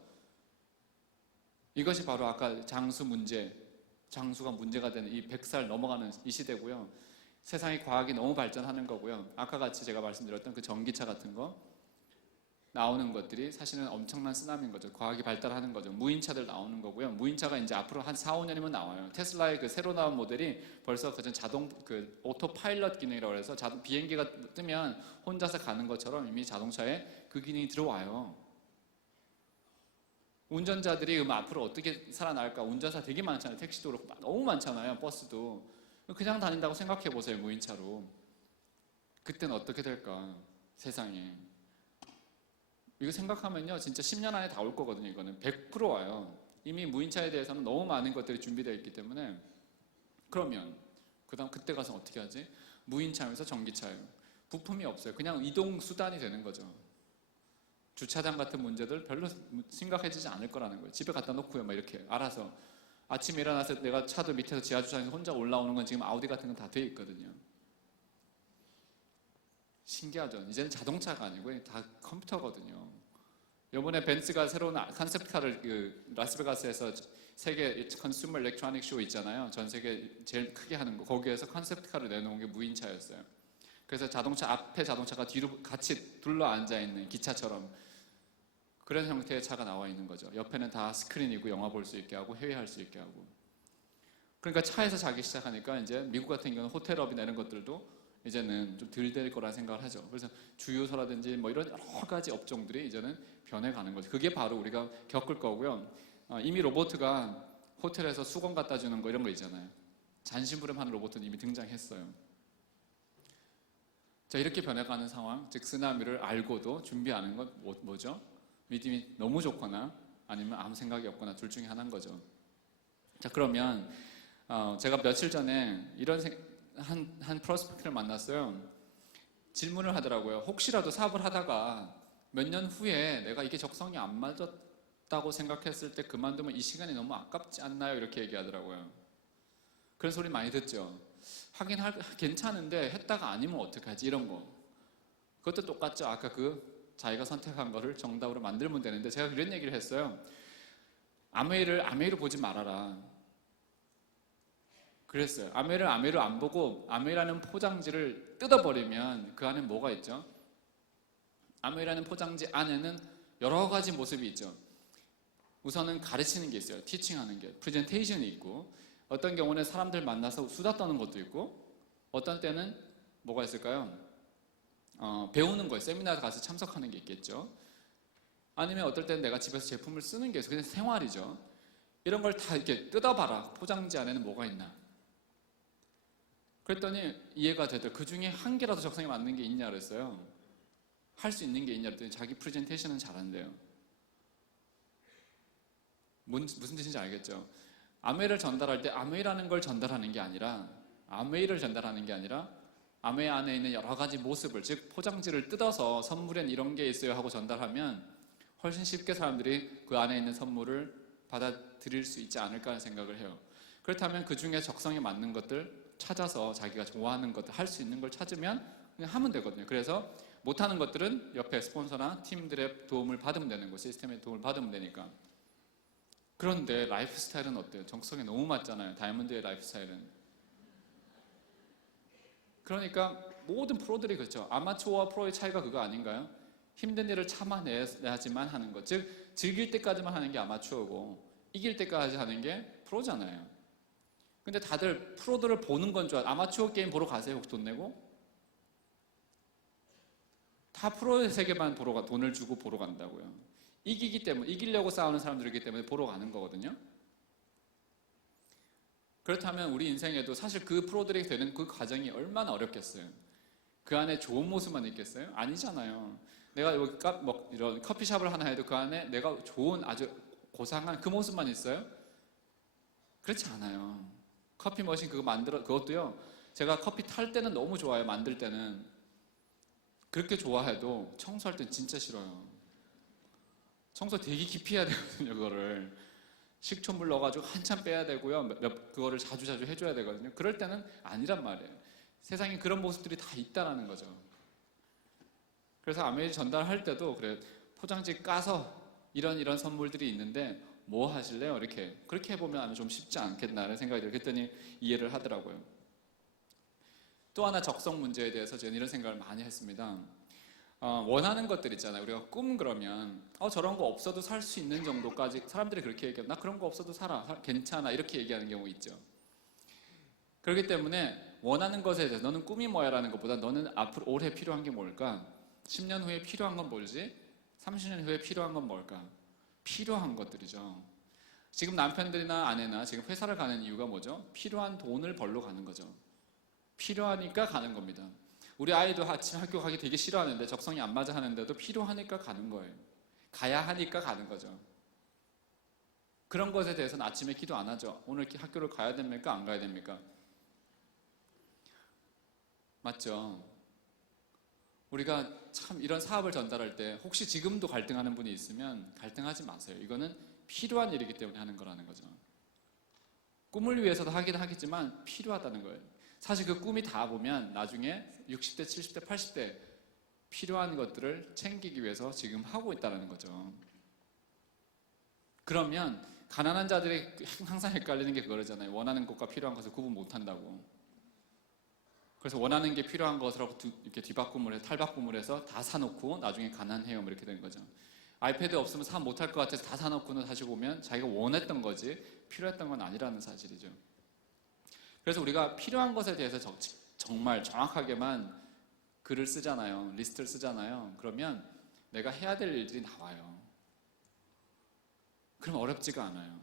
이것이 바로 아까 장수가 문제가 되는 이 100살 넘어가는 이 시대고요. 세상의 과학이 너무 발전하는 거고요. 아까 같이 제가 말씀드렸던 그 전기차 같은 거 나오는 것들이 사실은 엄청난 쓰나미인 거죠. 과학이 발달하는 거죠. 무인차들 나오는 거고요. 무인차가 이제 앞으로 한 4, 5년이면 나와요. 테슬라의 그 새로 나온 모델이 벌써 그 오토 파일럿 기능이라고 해서 비행기가 뜨면 혼자서 가는 것처럼 이미 자동차에 그 기능이 들어와요. 운전자들이 앞으로 어떻게 살아날까? 운전사 되게 많잖아요. 택시도 그렇고 너무 많잖아요. 버스도. 그냥 다닌다고 생각해 보세요. 무인차로. 그때는 어떻게 될까? 세상에. 이거 생각하면요, 진짜 10년 안에 다 올 거거든요. 이거는 100% 와요. 이미 무인차에 대해서는 너무 많은 것들이 준비되어 있기 때문에. 그러면 그다음 그때 가서 어떻게 하지? 무인차에서 전기차예요. 부품이 없어요. 그냥 이동 수단이 되는 거죠. 주차장 같은 문제들 별로 심각해지지 않을 거라는 거예요. 집에 갖다 놓고요, 막 이렇게 알아서. 아침에 일어나서 내가 차도 밑에서 지하 주차장에서 혼자 올라오는 건 지금 아우디 같은 건 다 돼 있거든요. 신기하죠. 이제는 자동차가 아니고 다 컴퓨터거든요. 이번에 벤츠가 새로운 컨셉카를 라스베가스에서 세계 컨슈머 일렉트로닉 쇼 있잖아요. 전 세계 제일 크게 하는 거. 거기에서 컨셉카를 내놓은 게 무인차였어요. 그래서 앞에 자동차가 뒤로 같이 둘러 앉아 있는 기차처럼 그런 형태의 차가 나와 있는 거죠. 옆에는 다 스크린이고 영화 볼 수 있게 하고 회의할 수 있게 하고. 그러니까 차에서 자기 시작하니까 이제 미국 같은 경우는 호텔업이나 이런 것들도 이제는 좀 덜 될 거라 생각을 하죠. 그래서 주유소라든지 뭐 이런 여러 가지 업종들이 이제는 변해가는 거죠. 그게 바로 우리가 겪을 거고요. 이미 로봇가 호텔에서 수건 갖다 주는 거 이런 거 있잖아요. 잔심부름하는 로봇은 이미 등장했어요. 자, 이렇게 변해가는 상황, 즉 쓰나미를 알고도 준비하는 건 뭐죠? 믿음이 너무 좋거나 아니면 아무 생각이 없거나 둘 중에 하나인 거죠. 자, 그러면 제가 며칠 전에 이런 한 프로스펙트를 만났어요. 질문을 하더라고요. 혹시라도 사업을 하다가 몇 년 후에 내가 이게 적성이 안 맞았다고 생각했을 때 그만두면 이 시간이 너무 아깝지 않나요? 이렇게 얘기하더라고요. 그런 소리 많이 듣죠. 하긴 괜찮은데 했다가 아니면 어떡하지? 이런 거. 그것도 똑같죠. 아까 자기가 선택한 거를 정답으로 만들면 되는데 제가 그런 얘기를 했어요. 아메이를 보지 말아라. 그랬어요. 아메이를 안 보고 아메이라는 포장지를 뜯어버리면 그 안에 뭐가 있죠? 아메이라는 포장지 안에는 여러 가지 모습이 있죠. 우선은 가르치는 게 있어요. 티칭하는 게. 프레젠테이션이 있고 어떤 경우는 사람들 만나서 수다 떠는 것도 있고 어떤 때는 뭐가 있을까요? 배우는 거예요. 세미나 가서 참석하는 게 있겠죠. 아니면 어떨 때는 내가 집에서 제품을 쓰는 게 있어요. 그냥 생활이죠. 이런 걸 다 이렇게 뜯어봐라. 포장지 안에는 뭐가 있나. 그랬더니 이해가 되더라고요. 그 중에 한 개라도 적성에 맞는 게 있냐 그랬어요. 할 수 있는 게 있냐 그랬더니 자기 프레젠테이션은 잘한대요. 무슨 뜻인지 알겠죠? 아메이를 전달할 때 아메이라는 걸 전달하는 게 아니라 아메이를 전달하는 게 아니라 아메 안에 있는 여러 가지 모습을, 즉 포장지를 뜯어서 선물엔 이런 게 있어요 하고 전달하면 훨씬 쉽게 사람들이 그 안에 있는 선물을 받아들일 수 있지 않을까 하는 생각을 해요. 그렇다면 그 중에 적성에 맞는 것들 찾아서 자기가 좋아하는 것들, 할 수 있는 걸 찾으면 그냥 하면 되거든요. 그래서 못하는 것들은 옆에 스폰서나 팀들의 도움을 받으면 되는 거, 시스템의 도움을 받으면 되니까. 그런데 라이프 스타일은 어때요? 적성에 너무 맞잖아요. 다이아몬드의 라이프 스타일은. 그러니까 모든 프로들이 그렇죠. 아마추어와 프로의 차이가 그거 아닌가요? 힘든 일을 참아내야지만 하는 것. 즉 즐길 때까지만 하는 게 아마추어고 이길 때까지 하는 게 프로잖아요. 근데 다들 프로들을 보는 건 줄 아마추어 게임 보러 가세요. 혹시 돈 내고? 다 프로의 세계만 돈을 주고 보러 간다고요. 이기기 때문에, 이기려고 싸우는 사람들이기 때문에 보러 가는 거거든요. 그렇다면 우리 인생에도 사실 그 프로들이 되는 그 과정이 얼마나 어렵겠어요. 그 안에 좋은 모습만 있겠어요? 아니잖아요. 내가 여기 이런 커피숍을 하나 해도 그 안에 내가 좋은 아주 고상한 그 모습만 있어요? 그렇지 않아요. 커피 머신 그것도요. 제가 커피 탈 때는 너무 좋아요. 만들 때는. 그렇게 좋아해도 청소할 땐 진짜 싫어요. 청소 되게 깊이 해야 되거든요, 그거를. 식초물 넣어가지고 한참 빼야 되고요. 그거를 자주 해줘야 되거든요. 그럴 때는 아니란 말이에요. 세상에 그런 모습들이 다 있다라는 거죠. 그래서 아메이 전달할 때도 그래, 포장지 까서 이런 선물들이 있는데 뭐 하실래요? 그렇게 해보면 아마 좀 쉽지 않겠나라는 생각이 들어요. 그랬더니 이해를 하더라고요. 또 하나 적성 문제에 대해서 저는 이런 생각을 많이 했습니다. 원하는 것들 있잖아요. 우리가 그러면 저런 거 없어도 살 수 있는 정도까지 사람들이 그렇게 얘기해요. 나 그런 거 없어도 괜찮아 이렇게 얘기하는 경우 있죠. 그렇기 때문에 원하는 것에 대해서 너는 꿈이 뭐야 라는 것보다 너는 앞으로 올해 필요한 게 뭘까? 10년 후에 필요한 건 뭘지? 30년 후에 필요한 건 뭘까? 필요한 것들이죠. 지금 남편들이나 아내나 지금 회사를 가는 이유가 뭐죠? 필요한 돈을 벌러 가는 거죠. 필요하니까 가는 겁니다. 우리 아이도 아침 학교 가기 되게 싫어하는데 적성이 안 맞아 하는데도 필요하니까 가는 거예요. 가야 하니까 가는 거죠. 그런 것에 대해서는 아침에 기도 안 하죠. 오늘 학교를 가야 됩니까? 안 가야 됩니까? 맞죠? 우리가 참 이런 사업을 전달할 때 혹시 지금도 갈등하는 분이 있으면 갈등하지 마세요. 이거는 필요한 일이기 때문에 하는 거라는 거죠. 꿈을 위해서도 하긴 하겠지만 필요하다는 거예요. 사실 그 꿈이 다 보면 나중에 60대, 70대, 80대 필요한 것들을 챙기기 위해서 지금 하고 있다는 거죠. 그러면 가난한 자들이 항상 헷갈리는 게 그거잖아요. 원하는 것과 필요한 것을 구분 못한다고. 그래서 원하는 게 필요한 것으로 이렇게 탈바꿈을 해서 다 사놓고 나중에 가난해요. 이렇게 되는 거죠. 아이패드 없으면 사 못할 것 같아서 다 사놓고는 다시 보면 자기가 원했던 거지 필요했던 건 아니라는 사실이죠. 그래서 우리가 필요한 것에 대해서 정말 정확하게만 글을 쓰잖아요. 리스트를 쓰잖아요. 그러면 내가 해야 될 일들이 나와요. 그럼 어렵지가 않아요.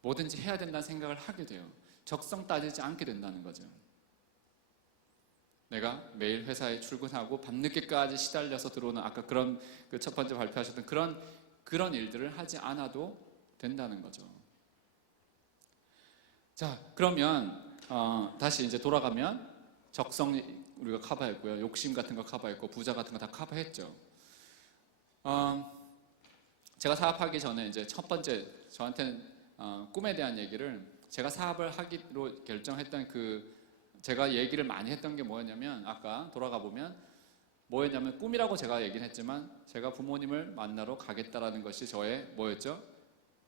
뭐든지 해야 된다는 생각을 하게 돼요. 적성 따지지 않게 된다는 거죠. 내가 매일 회사에 출근하고 밤늦게까지 시달려서 들어오는 아까 그런 그 첫 번째 발표하셨던 그런 일들을 하지 않아도 된다는 거죠. 자, 그러면 다시 이제 돌아가면 적성 우리가 커버했고요. 욕심 같은 거 커버했고 부자 같은 거 다 커버했죠. 제가 사업하기 전에 이제 첫 번째 저한테는 꿈에 대한 얘기를 제가 사업을 하기로 결정했던 제가 얘기를 많이 했던 게 뭐였냐면 아까 돌아가 보면 뭐였냐면 꿈이라고 제가 얘기는 했지만 제가 부모님을 만나러 가겠다라는 것이 저의 뭐였죠?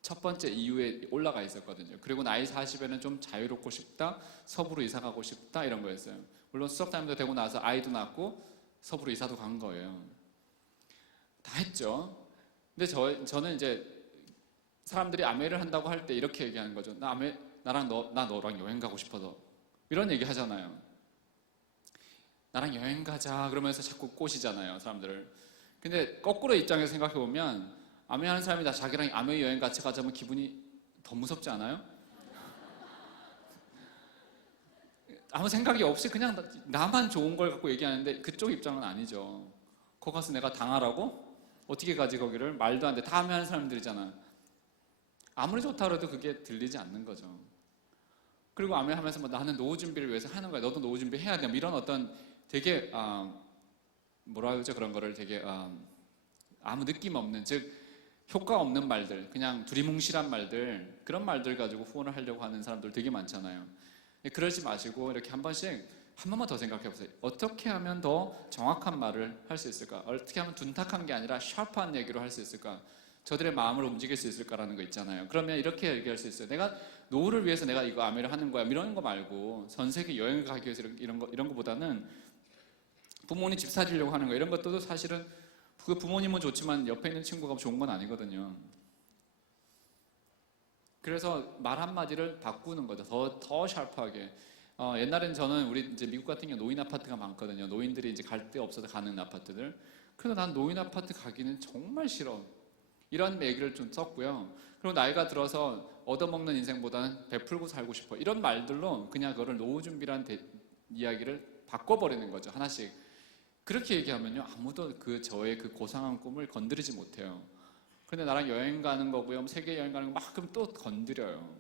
첫 번째 이유에 올라가 있었거든요. 그리고 나이 40에는 좀 자유롭고 싶다, 서부로 이사 가고 싶다 이런 거였어요. 물론 수석담임도 되고 나서 아이도 낳고 서부로 이사도 간 거예요. 다 했죠. 근데 저는 이제 사람들이 아메를 한다고 할 때 이렇게 얘기하는 거죠. 나 너랑 여행 가고 싶어서 이런 얘기 하잖아요. 나랑 여행 가자 그러면서 자꾸 꼬시잖아요, 사람들을. 근데 거꾸로 입장에서 생각해 보면 아메 하는 사람이 자기랑 아메 여행 같이 가자면 기분이 더 무섭지 않아요? 아무 생각이 없이 그냥 나만 좋은 걸 갖고 얘기하는데 그쪽 입장은 아니죠. 거기 가서 내가 당하라고? 어떻게 가지 거기를? 말도 안 돼. 다 하는 사람들이잖아. 아무리 좋다 그래도 그게 들리지 않는 거죠. 그리고 아멘 하면서 뭐 나는 노후 준비를 위해서 하는 거야. 너도 노후 준비 해야 돼. 뭐 이런 어떤 되게 뭐라 그러죠? 그런 거를 되게 아무 느낌 없는, 즉 효과 없는 말들, 그냥 두리뭉실한 말들, 그런 말들 가지고 후원을 하려고 하는 사람들 되게 많잖아요. 그러지 마시고 이렇게 한 번만 더 생각해 보세요. 어떻게 하면 더 정확한 말을 할 수 있을까? 어떻게 하면 둔탁한 게 아니라 샤프한 얘기로 할 수 있을까? 저들의 마음을 움직일 수 있을까라는 거 있잖아요. 그러면 이렇게 얘기할 수 있어요. 내가 노후를 위해서 내가 이거 아메를 하는 거야, 이런 거 말고, 전 세계 여행을 가기 위해서 이런 거보다는 부모님 집 사주려고 하는 거, 이런 것도 사실은 그 부모님은 좋지만 옆에 있는 친구가 좋은 건 아니거든요. 그래서 말 한마디를 바꾸는 거죠. 더 샤프하게. 옛날엔 저는 우리 이제 미국 같은 경우 노인 아파트가 많거든요. 노인들이 이제 갈 데 없어서 가는 아파트들. 그래서 난 노인 아파트 가기는 정말 싫어. 이런 얘기를 좀 썼고요. 그리고 나이가 들어서 얻어먹는 인생보다는 베풀고 살고 싶어. 이런 말들로 그냥 그거를 노후 준비란 이야기를 바꿔버리는 거죠. 하나씩. 그렇게 얘기하면요, 아무도 저의 그 고상한 꿈을 건드리지 못해요. 근데 나랑 여행 가는 거고요, 세계 여행 가는 거 막 그럼 또 건드려요.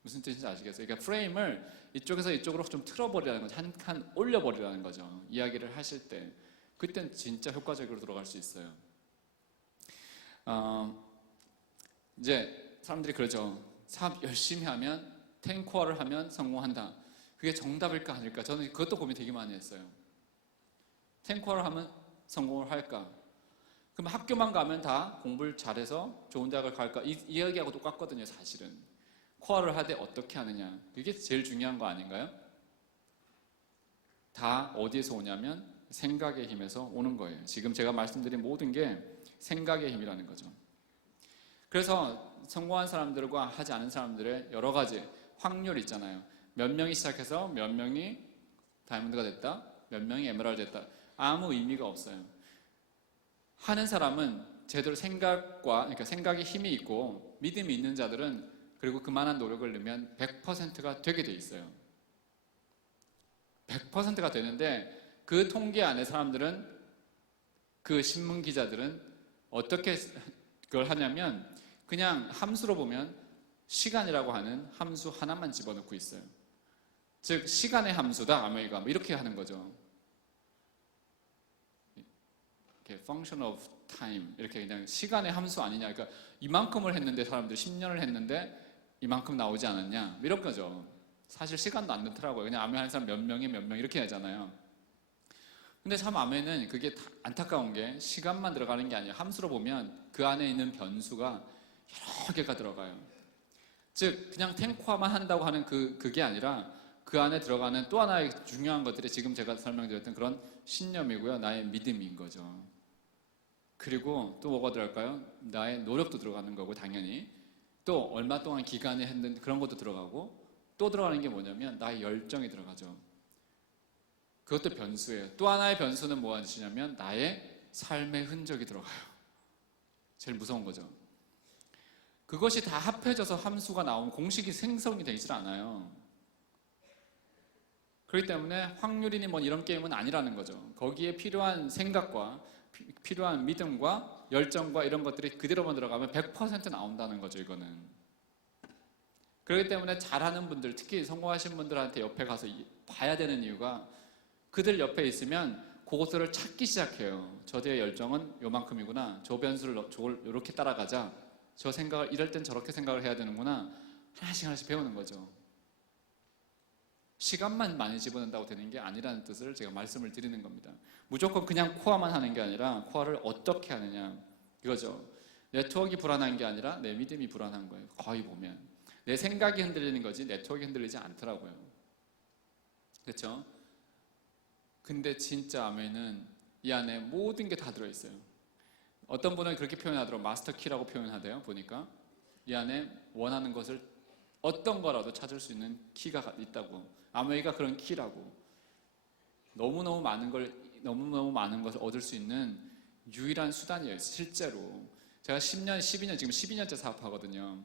무슨 뜻인지 아시겠어요? 그러니까 프레임을 이쪽에서 이쪽으로 좀 틀어버리라는 거죠. 한 칸 올려버리라는 거죠. 이야기를 하실 때. 그땐 진짜 효과적으로 들어갈 수 있어요. 이제 사람들이 그러죠. 사업 열심히 하면, 10코어를 하면 성공한다. 그게 정답일까 아닐까? 저는 그것도 고민 되게 많이 했어요. 10코어를 하면 성공을 할까? 그럼 학교만 가면 다 공부를 잘해서 좋은 대학을 갈까? 이 이야기하고 똑같거든요, 사실은. 코어를 하되 어떻게 하느냐. 그게 제일 중요한 거 아닌가요? 다 어디에서 오냐면 생각의 힘에서 오는 거예요. 지금 제가 말씀드린 모든 게 생각의 힘이라는 거죠. 그래서 성공한 사람들과 하지 않은 사람들의 여러 가지 확률 있잖아요. 몇 명이 시작해서 몇 명이 다이아몬드가 됐다, 몇 명이 에메랄드 됐다. 아무 의미가 없어요. 하는 사람은 제대로 그러니까 생각에 힘이 있고 믿음이 있는 자들은, 그리고 그만한 노력을 넣으면 100%가 되게 돼 있어요. 100%가 되는데, 그 통계 안에 사람들은, 그 신문 기자들은 어떻게 그걸 하냐면 그냥 함수로 보면 시간이라고 하는 함수 하나만 집어넣고 있어요. 즉 시간의 함수다 아메이가 이렇게 하는 거죠. 이렇게 function of time, 이렇게 그냥 시간의 함수 아니냐. 그러니까 이만큼을 했는데 사람들이 10년을 했는데 이만큼 나오지 않았냐, 이런 거죠. 사실 시간도 안 넣더라고요. 그냥 아메 하는 사람 몇 명 이렇게 하잖아요. 근데 참 아메는 그게 안타까운 게 시간만 들어가는 게 아니에요. 함수로 보면 그 안에 있는 변수가 여러 개가 들어가요. 즉 그냥 탱코어만 한다고 하는 그게 아니라 그 안에 들어가는 또 하나의 중요한 것들이 지금 제가 설명드렸던 그런 신념이고요, 나의 믿음인 거죠. 그리고 또 뭐가 들어갈까요? 나의 노력도 들어가는 거고, 당연히 또 얼마 동안 기간에 했는 그런 것도 들어가고, 또 들어가는 게 뭐냐면 나의 열정이 들어가죠. 그것도 변수예요. 또 하나의 변수는 무엇이냐면 나의 삶의 흔적이 들어가요. 제일 무서운 거죠. 그것이 다 합해져서 함수가 나오면 공식이 생성이 되질 않아요. 그렇기 때문에 확률이니 뭐 이런 게임은 아니라는 거죠. 거기에 필요한 생각과 필요한 믿음과 열정과 이런 것들이 그대로만 들어가면 100% 나온다는 거죠, 이거는. 그렇기 때문에 잘하는 분들, 특히 성공하신 분들한테 옆에 가서 봐야 되는 이유가, 그들 옆에 있으면 그것들을 찾기 시작해요. 저들의 열정은 요만큼이구나, 저 변수를 저걸 이렇게 따라가자, 저 생각을 이럴 땐 저렇게 생각을 해야 되는구나, 하나씩 배우는 거죠. 시간만 많이 집어넣는다고 되는 게 아니라는 뜻을 제가 말씀을 드리는 겁니다. 무조건 그냥 코어만 하는 게 아니라 코어를 어떻게 하느냐, 이거죠. 네트워크가 불안한 게 아니라 내 믿음이 불안한 거예요. 거의 보면 내 생각이 흔들리는 거지 네트워크가 흔들리지 않더라고요. 그렇죠? 근데 진짜 아멘은 이 안에 모든 게 다 들어있어요. 어떤 분은 그렇게 표현하더라고요. 마스터 키라고 표현하대요. 보니까 이 안에 원하는 것을 어떤 거라도 찾을 수 있는 키가 있다고. 아메이가 그런 키라고. 너무너무 많은 것을 얻을 수 있는 유일한 수단이에요, 실제로. 제가 10년, 12년, 지금 12년째 사업하거든요.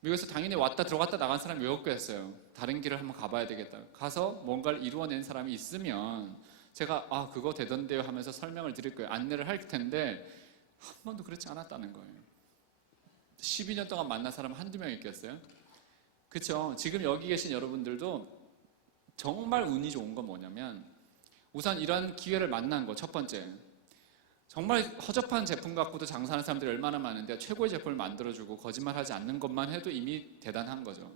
미국에서 당연히 왔다 들어갔다 나간 사람이 왜 없겠어요. 다른 길을 한번 가봐야 되겠다. 가서 뭔가를 이루어낸 사람이 있으면 제가 그거 되던데요 하면서 설명을 드릴 거예요. 안내를 할 텐데 한 번도 그렇지 않았다는 거예요. 12년 동안 만난 사람 한두 명 있겠어요? 그쵸? 지금 여기 계신 여러분들도 정말 운이 좋은 건 뭐냐면 우선 이런 기회를 만난 거 첫 번째. 정말 허접한 제품 갖고도 장사하는 사람들이 얼마나 많은데 최고의 제품을 만들어주고 거짓말하지 않는 것만 해도 이미 대단한 거죠.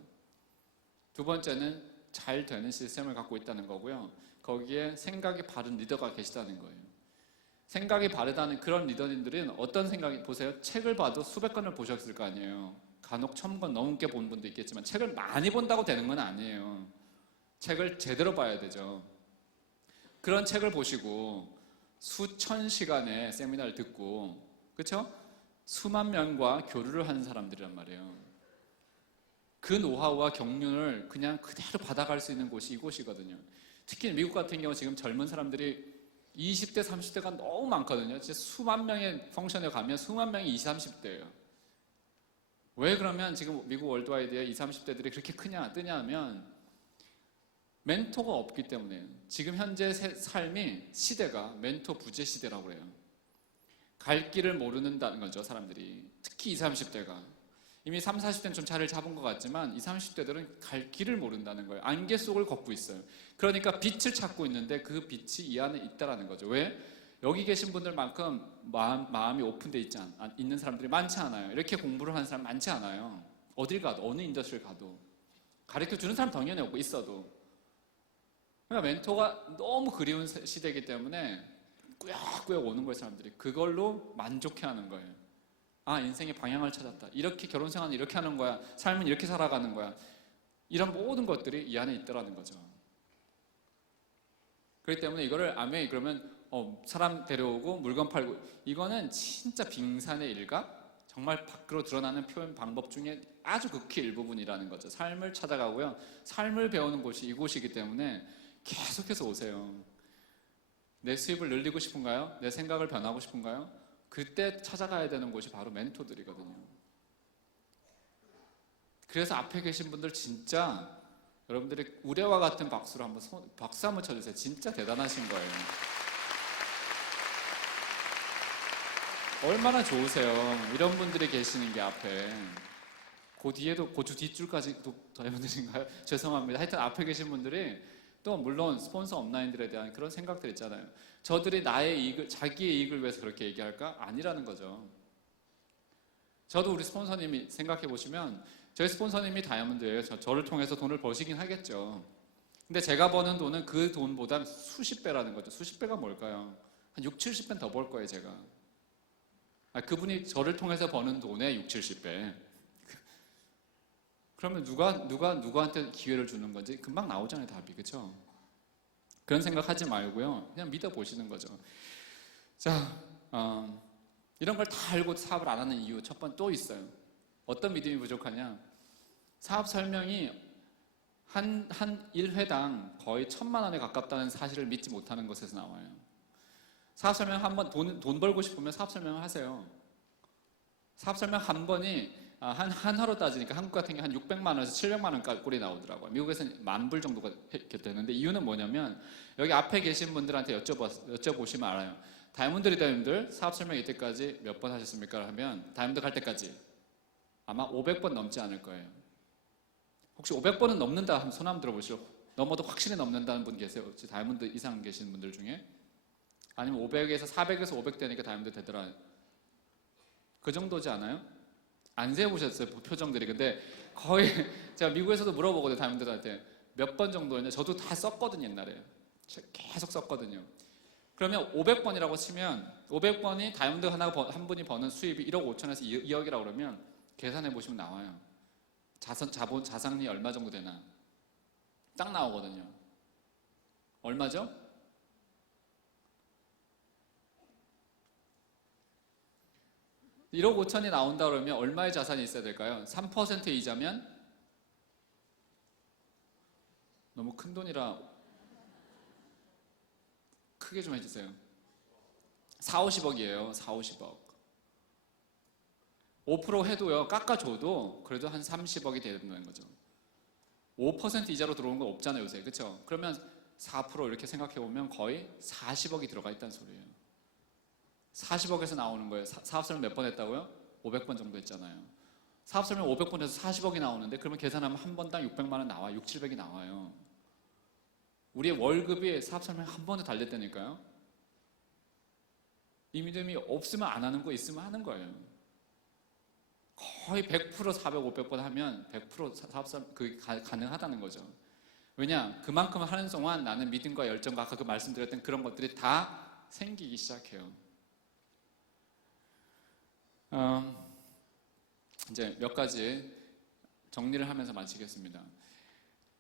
두 번째는 잘 되는 시스템을 갖고 있다는 거고요. 거기에 생각이 바른 리더가 계시다는 거예요. 생각이 바르다는 그런 리더님들은 어떤 생각이, 보세요. 책을 봐도 수백 권을 보셨을 거 아니에요. 간혹 1000권 넘게 본 분도 있겠지만 책을 많이 본다고 되는 건 아니에요. 책을 제대로 봐야 되죠. 그런 책을 보시고 수천 시간의 세미나를 듣고, 그렇죠? 수만 명과 교류를 하는 사람들이란 말이에요. 그 노하우와 경륜을 그냥 그대로 받아갈 수 있는 곳이 이곳이거든요. 특히 미국 같은 경우 지금 젊은 사람들이 20대, 30대가 너무 많거든요. 진짜 수만 명의 펑션에 가면 수만 명이 20, 30대예요. 왜 그러면 지금 미국 월드와이드에 20, 30대들이 그렇게 뜨냐 하면 멘토가 없기 때문에요. 지금 현재 삶이 시대가 멘토 부재 시대라고 그래요. 갈 길을 모르는다는 거죠, 사람들이. 특히 20, 30대가. 이미 30, 40대는 좀 자리를 잡은 것 같지만 20, 30대들은 갈 길을 모른다는 거예요. 안개 속을 걷고 있어요. 그러니까 빛을 찾고 있는데 그 빛이 이 안에 있다라는 거죠. 왜? 여기 계신 분들만큼 마음이 오픈되어 있는 사람들이 많지 않아요. 이렇게 공부를 하는 사람 많지 않아요. 어딜 가도, 어느 인더스트리를 가도. 가르쳐주는 사람 당연히 없고 있어도. 그러니까 멘토가 너무 그리운 시대이기 때문에 꾸역꾸역 오는 거예요, 사람들이. 그걸로 만족해하는 거예요. 아, 인생의 방향을 찾았다. 이렇게 결혼 생활은 이렇게 하는 거야. 삶은 이렇게 살아가는 거야. 이런 모든 것들이 이 안에 있더라는 거죠. 그렇기 때문에 이거를 그러면 사람 데려오고 물건 팔고, 이거는 진짜 빙산의 일각, 정말 밖으로 드러나는 표현 방법 중에 아주 극히 일부분이라는 거죠. 삶을 찾아가고요. 삶을 배우는 곳이 이곳이기 때문에 계속해서 오세요. 내 수입을 늘리고 싶은가요? 내 생각을 변하고 싶은가요? 그때 찾아가야 되는 곳이 바로 멘토들이거든요. 그래서 앞에 계신 분들 진짜 여러분들이 우레와 같은 박수로 박수 한번 쳐주세요. 진짜 대단하신 거예요. 얼마나 좋으세요. 이런 분들이 계시는 게 앞에. 그 뒤에도 그 뒷줄까지도 여러분들인가요? 죄송합니다. 하여튼 앞에 계신 분들이 또 물론 스폰서 업라인들에 대한 그런 생각들 있잖아요. 저들이 나의 이익을, 자기의 이익을 위해서 그렇게 얘기할까? 아니라는 거죠. 저도 우리 스폰서님이 생각해 보시면 저희 스폰서님이 다이아몬드예요. 저를 통해서 돈을 버시긴 하겠죠. 근데 제가 버는 돈은 그 돈보다 수십 배라는 거죠. 수십 배가 뭘까요? 한 6, 70배는 더 벌 거예요, 제가. 그분이 저를 통해서 버는 돈의 6, 70배. 그러면 누구한테 기회를 주는 건지 금방 나오잖아요, 답이. 그렇죠? 그런 생각하지 말고요. 그냥 믿어보시는 거죠. 자, 이런 걸 다 알고 사업을 안 하는 이유 첫 번 또 있어요. 어떤 믿음이 부족하냐? 사업 설명이 한 1회당 거의 1000만 원에 가깝다는 사실을 믿지 못하는 것에서 나와요. 사업 설명 한 번, 돈 벌고 싶으면 사업 설명을 하세요. 사업 설명 한 번이 한 하루 따지니까 한국 같은 게 한 600만 원에서 700만 원 꼴이 나오더라고요. 미국에서는 10,000불 정도가 이렇게 되는데 이유는 뭐냐면 여기 앞에 계신 분들한테 여쭤보시면 알아요. 다이아몬드 리더님들 사업 설명 이때까지 몇 번 하셨습니까? 하면 다이아몬드 갈 때까지 아마 500번 넘지 않을 거예요. 혹시 500번은 넘는다 하면 손 한번 들어보시죠. 넘어도 확실히 넘는다는 분 계세요? 혹시 다이아몬드 이상 계신 분들 중에? 아니면 500에서 400에서 500 되니까 다이아몬드 되더라. 그 정도지 않아요? 안 세보셨어요, 표정들이. 근데 거의 제가 미국에서도 물어보거든요, 다이아몬드들한테. 몇 번 정도였냐? 저도 다 썼거든요, 옛날에. 계속 썼거든요. 그러면 500번이라고 치면 500번이 다이아몬드 한 분이 버는 수입이 1억 5천에서 2억이라고 그러면 계산해 보시면 나와요. 자산이 얼마 정도 되나? 딱 나오거든요. 얼마죠? (1억 5천이) 나온다 그러면 얼마의 자산이 있어야 될까요? 3% 이자면 너무 큰 돈이라 크게 좀 해주세요. 4, 50억이에요. 4, 50억. 5% 해도요, 깎아줘도 그래도 한 30억이 된다는 거죠. 5% 이자로 들어오는 건 없잖아요, 요새. 그렇죠? 그러면 4% 이렇게 생각해보면 거의 40억이 들어가 있다는 소리예요. 40억에서 나오는 거예요. 사업 설명 몇 번 했다고요? 500번 정도 했잖아요. 사업 설명 500번에서 40억이 나오는데 그러면 계산하면 한 번당 600만 원 나와요. 6, 700이 나와요. 우리의 월급이 사업 설명 한 번에 달렸다니까요. 이 믿음이 없으면 안 하는 거, 있으면 하는 거예요. 거의 100% 400, 500번 하면 100% 사업 설명 가능하다는 거죠. 왜냐? 그만큼 하는 동안 나는 믿음과 열정과 아까 그 말씀드렸던 그런 것들이 다 생기기 시작해요. 이제 몇 가지 정리를 하면서 마치겠습니다.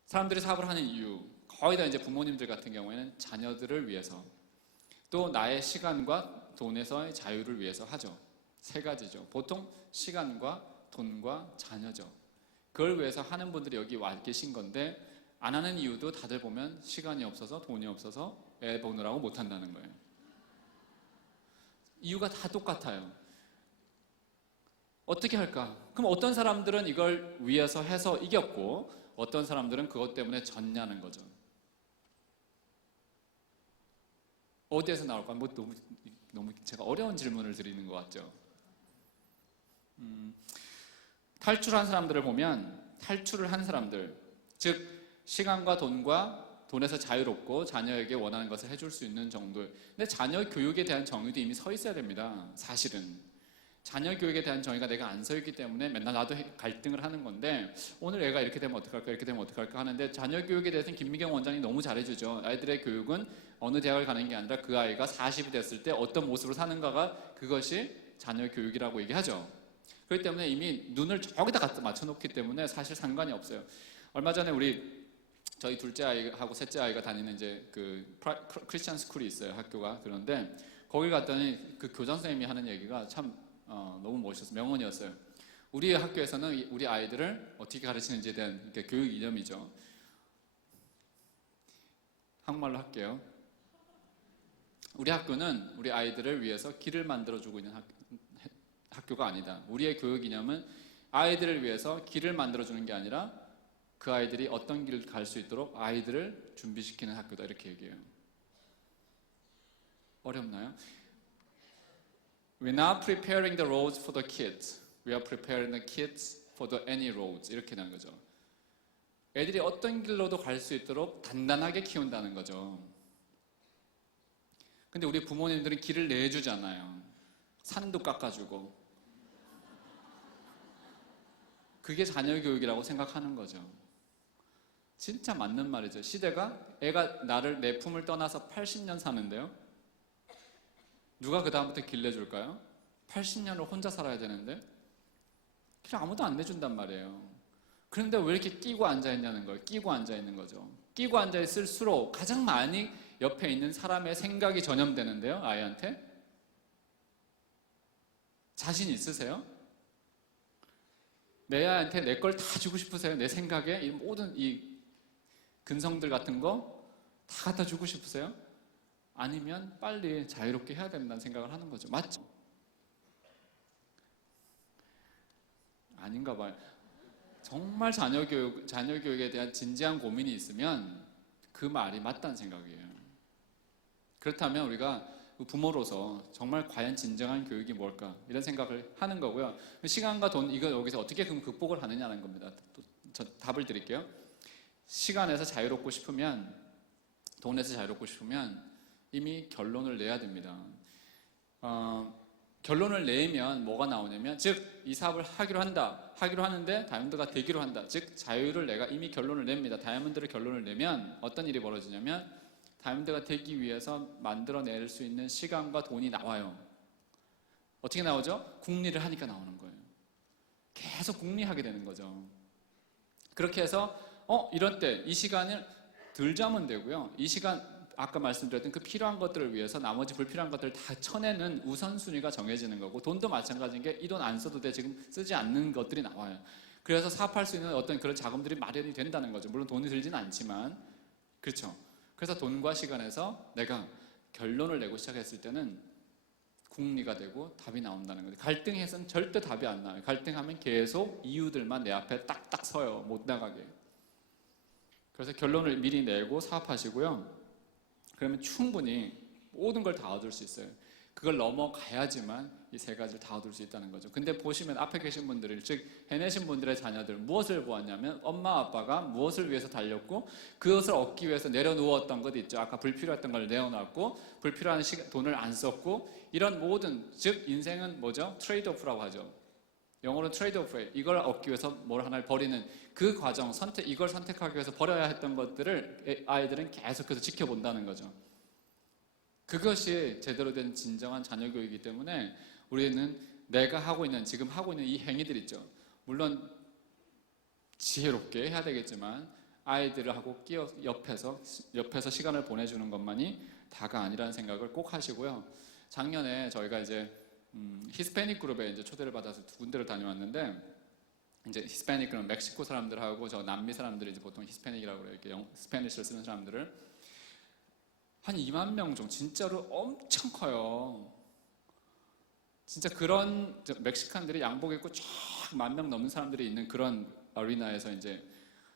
사람들이 사업을 하는 이유, 거의 다 이제 부모님들 같은 경우에는 자녀들을 위해서, 또 나의 시간과 돈에서의 자유를 위해서 하죠. 세 가지죠. 보통 시간과 돈과 자녀죠. 그걸 위해서 하는 분들이 여기 와 계신 건데, 안 하는 이유도 다들 보면 시간이 없어서, 돈이 없어서 애 보느라고 못 한다는 거예요. 이유가 다 똑같아요. 어떻게 할까? 그럼 어떤 사람들은 이걸 위해서 해서 이겼고, 어떤 사람들은 그것 때문에 졌냐는 거죠. 어디에서 나올까? 뭐 너무 제가 어려운 질문을 드리는 것 같죠. 탈출한 사람들을 보면, 탈출을 한 사람들, 즉 시간과 돈에서 자유롭고 자녀에게 원하는 것을 해줄 수 있는 정도. 근데 자녀 교육에 대한 정의도 이미 서 있어야 됩니다. 사실은 자녀 교육에 대한 정의가 내가 안 서 있기 때문에 맨날 나도 갈등을 하는 건데, 오늘 애가 이렇게 되면 어떡할까, 이렇게 되면 어떡할까 하는데, 자녀 교육에 대해서는 김미경 원장이 너무 잘해주죠. 아이들의 교육은 어느 대학을 가는 게 아니라 그 아이가 40이 됐을 때 어떤 모습으로 사는가가, 그것이 자녀 교육이라고 얘기하죠. 그렇기 때문에 이미 눈을 저기다 갖다 맞춰놓기 때문에 사실 상관이 없어요. 얼마 전에 저희 둘째 아이하고 셋째 아이가 다니는 이제 그 크리스찬 스쿨이 있어요, 학교가. 그런데 거기 갔더니 그 교장 선생님이 하는 얘기가 참 너무 멋있었어요. 명언이었어요. 우리 학교에서는 우리 아이들을 어떻게 가르치는지에 대한 교육 이념이죠. 한국말로 할게요. 우리 학교는 우리 아이들을 위해서 길을 만들어주고 있는 학교가 아니다. 우리의 교육 이념은 아이들을 위해서 길을 만들어주는 게 아니라 그 아이들이 어떤 길을 갈 수 있도록 아이들을 준비시키는 학교다, 이렇게 얘기해요. 어렵나요? We're not preparing the roads for the kids. We are preparing the kids for the any roads. 이렇게 되는 거죠. 애들이 어떤 길로도 갈 수 있도록 단단하게 키운다는 거죠. 근데 우리 부모님들은 길을 내주잖아요. 산도 깎아주고. 그게 자녀 교육이라고 생각하는 거죠. 진짜 맞는 말이죠. 시대가, 애가 내 품을 떠나서 80년 사는데요. 누가 그 다음부터 길 내줄까요? 80년을 혼자 살아야 되는데 길 아무도 안 내준단 말이에요. 그런데 왜 이렇게 끼고 앉아있냐는 거예요. 끼고 앉아있는 거죠. 끼고 앉아있을수록 가장 많이 옆에 있는 사람의 생각이 전염되는데요, 아이한테. 자신 있으세요? 내 아이한테 내 걸 다 주고 싶으세요? 내 생각에 이 모든 이 근성들 같은 거 다 갖다 주고 싶으세요? 아니면 빨리 자유롭게 해야 된다는 생각을 하는 거죠. 맞죠? 아닌가 봐요. 정말 자녀 교육에 대한 진지한 고민이 있으면 그 말이 맞다는 생각이에요. 그렇다면 우리가 부모로서 정말 과연 진정한 교육이 뭘까, 이런 생각을 하는 거고요. 시간과 돈, 이거 여기서 어떻게 그럼 극복을 하느냐는 겁니다. 저 답을 드릴게요. 시간에서 자유롭고 싶으면, 돈에서 자유롭고 싶으면 이미 결론을 내야 됩니다. 결론을 내면 뭐가 나오냐면, 즉 이 사업을 하기로 하는데 다이아몬드가 되기로 한다. 즉 자유를 내가 이미 결론을 냅니다. 다이아몬드를 결론을 내면 어떤 일이 벌어지냐면, 다이아몬드가 되기 위해서 만들어낼 수 있는 시간과 돈이 나와요. 어떻게 나오죠? 궁리를 하니까 나오는 거예요. 계속 궁리하게 되는 거죠. 그렇게 해서 이런 때 이 시간을 덜 자면 되고요. 이 시간, 아까 말씀드렸던 그 필요한 것들을 위해서 나머지 불필요한 것들을 다 쳐내는 우선순위가 정해지는 거고, 돈도 마찬가지인 게 이 돈 안 써도 돼, 지금 쓰지 않는 것들이 나와요. 그래서 사업할 수 있는 어떤 그런 자금들이 마련이 된다는 거죠. 물론 돈이 들지는 않지만. 그렇죠. 그래서 돈과 시간에서 내가 결론을 내고 시작했을 때는 궁리가 되고 답이 나온다는 거죠. 갈등해서는 절대 답이 안 나와요. 갈등하면 계속 이유들만 내 앞에 딱딱 서요. 못 나가게. 그래서 결론을 미리 내고 사업하시고요. 그러면 충분히 모든 걸 다 얻을 수 있어요. 그걸 넘어가야지만 이 세 가지를 다 얻을 수 있다는 거죠. 근데 보시면 앞에 계신 분들, 즉 해내신 분들의 자녀들 무엇을 보았냐면 엄마 아빠가 무엇을 위해서 달렸고 그것을 얻기 위해서 내려놓았던 것 있죠. 아까 불필요했던 걸 내어놨고 불필요한 돈을 안 썼고 이런 모든, 즉 인생은 뭐죠? 트레이드오프라고 하죠. 영어로 트레이드오프예요. 이걸 얻기 위해서 뭘 하나를 버리는 그 과정, 이걸 선택하기 위해서 버려야 했던 것들을 아이들은 계속해서 지켜본다는 거죠. 그것이 제대로 된 진정한 자녀 교육이기 때문에 우리는 내가 하고 있는, 지금 하고 있는 이 행위들 있죠. 물론 지혜롭게 해야 되겠지만 아이들하고 옆에서 시간을 보내주는 것만이 다가 아니라는 생각을 꼭 하시고요. 작년에 저희가 이제 히스패닉 그룹에 이제 초대를 받아서 두 군데를 다녀왔는데, 이제 히스패닉은 멕시코 사람들하고 저 남미 사람들이 이제 보통 히스패닉이라고 그래요. 이렇게 스페니쉬를 쓰는 사람들을 한 2만 명 정도, 진짜로 엄청 커요. 진짜 그런 멕시칸들이 양복 입고 쫙 10,000명 넘는 사람들이 있는 그런 어리나에서 이제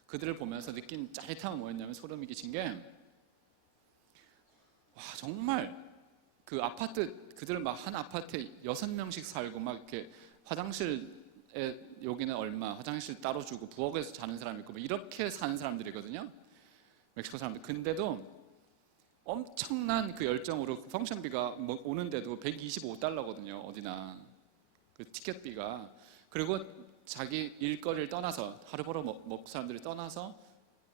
그들을 보면서 느낀 짜릿함은 뭐였냐면, 소름이 끼친 게, 와 정말 그 아파트, 그들 막 한 아파트에 6명씩 살고 막 이렇게 화장실에 여기는 얼마, 화장실 따로 주고 부엌에서 자는 사람이 있고 뭐 이렇게 사는 사람들이거든요. 멕시코 사람들. 근데도 엄청난 그 열정으로 그 펑션비가 뭐 오는데도 $125거든요. 어디나 그 티켓비가. 그리고 자기 일거리를 떠나서, 하루 벌어 먹고 사람들이 떠나서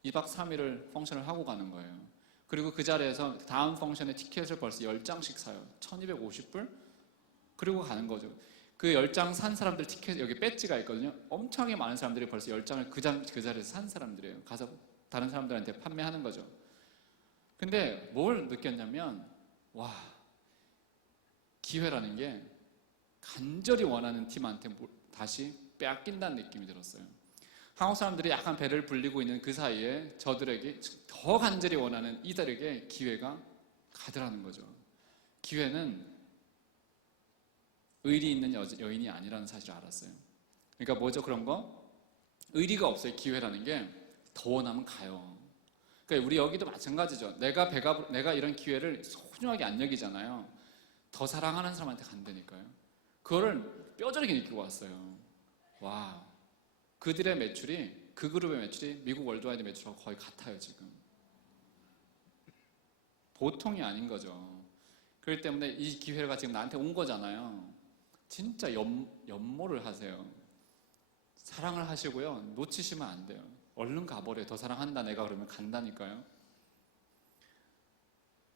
2박 3일을 펑션을 하고 가는 거예요. 그리고 그 자리에서 다음 펑션의 티켓을 벌써 10장씩 사요. 1250불? 그리고 가는 거죠. 그 10장 산 사람들 티켓, 여기 배지가 있거든요. 엄청나게 많은 사람들이 벌써 10장을 그 자리에서 산 사람들이에요. 가서 다른 사람들한테 판매하는 거죠. 근데 뭘 느꼈냐면, 와, 기회라는 게 간절히 원하는 팀한테 다시 빼앗긴다는 느낌이 들었어요. 한국 사람들이 약간 배를 불리고 있는 그 사이에 저들에게 더 간절히 원하는 이들에게 기회가 가더라는 거죠. 기회는 의리 있는 여인이 아니라는 사실을 알았어요. 그러니까 뭐죠, 그런 거? 의리가 없어요. 기회라는 게 더 원하면 가요. 그러니까 우리 여기도 마찬가지죠. 내가 이런 기회를 소중하게 안 여기잖아요. 더 사랑하는 사람한테 간다니까요. 그거를 뼈저리게 느끼고 왔어요. 와, 그들의 매출이, 그 그룹의 매출이 미국 월드와이드 매출하고 거의 같아요. 지금 보통이 아닌 거죠. 그렇기 때문에 이 기회가 지금 나한테 온 거잖아요. 진짜 연모를 하세요. 사랑을 하시고요, 놓치시면 안 돼요. 얼른 가버려요. 더 사랑한다 내가 그러면 간다니까요.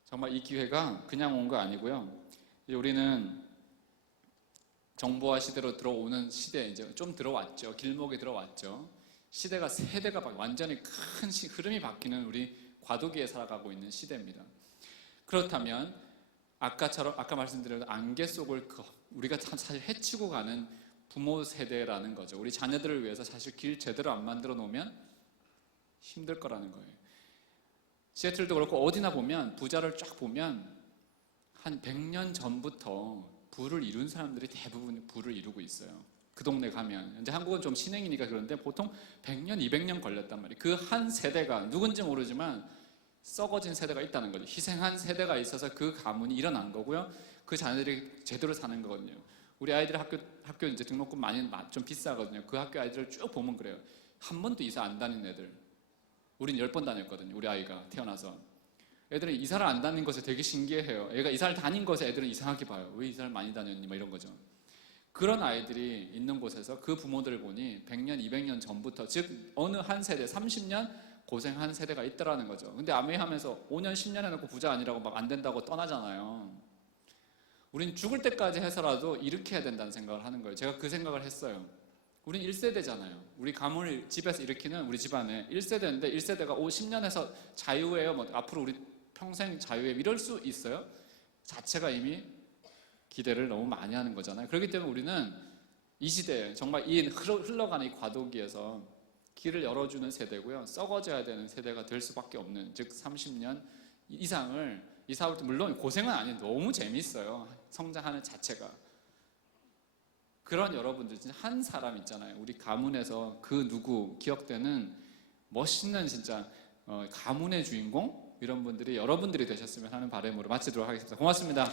정말 이 기회가 그냥 온 거 아니고요. 우리는 정보화 시대로 들어오는 시대에 이제 좀 들어왔죠. 길목에 들어왔죠. 시대가, 세대가 완전히 큰 흐름이 바뀌는 우리 과도기에 살아가고 있는 시대입니다. 그렇다면 아까 말씀드린 안개 속을 우리가 사실 헤치고 가는 부모 세대라는 거죠. 우리 자녀들을 위해서 사실 길 제대로 안 만들어 놓으면 힘들 거라는 거예요. 시애틀도 그렇고 어디나 보면, 부자를 쫙 보면 한 100년 전부터 부를 이룬 사람들이 대부분 부를 이루고 있어요. 그 동네 가면. 이제 한국은 좀 신행이니까 그런데 보통 100년, 200년 걸렸단 말이에요. 그 한 세대가 누군지 모르지만 썩어진 세대가 있다는 거죠. 희생한 세대가 있어서 그 가문이 일어난 거고요. 그 자녀들이 제대로 사는 거거든요. 우리 아이들 학교 이제 등록금 많이 좀 비싸거든요. 그 학교 아이들을 쭉 보면 그래요. 한 번도 이사 안 다닌 애들. 우린 10번 다녔거든요. 우리 아이가 태어나서. 애들은 이사를 안 다닌 것에 되게 신기해요. 애가 이사를 다닌 것에 애들은 이상하게 봐요. 왜 이사를 많이 다녔니? 막 이런 거죠. 그런 아이들이 있는 곳에서 그 부모들을 보니 100년, 200년 전부터, 즉 어느 한 세대, 30년 고생한 세대가 있더라는 거죠. 근데 아메이하면서 5년, 10년 해놓고 부자 아니라고 막 안 된다고 떠나잖아요. 우린 죽을 때까지 해서라도 일으켜야 된다는 생각을 하는 거예요. 제가 그 생각을 했어요. 우린 1세대잖아요. 우리 가문을 집에서 일으키는 우리 집안에 1세대인데 1세대가 10년에서 자유예요. 뭐 앞으로 우리 평생 자유예요. 이럴 수 있어요? 자체가 이미 기대를 너무 많이 하는 거잖아요. 그렇기 때문에 우리는 이 시대에 정말 이 흘러가는 이 과도기에서 길을 열어주는 세대고요. 썩어져야 되는 세대가 될 수밖에 없는, 즉 30년 이상을 이사할 때, 물론 고생은 아니에요. 너무 재밌어요. 성장하는 자체가. 그런 여러분들, 진짜 한 사람 있잖아요. 우리 가문에서 그 누구 기억되는 멋있는 진짜 가문의 주인공, 이런 분들이 여러분들이 되셨으면 하는 바람으로 마치도록 하겠습니다. 고맙습니다.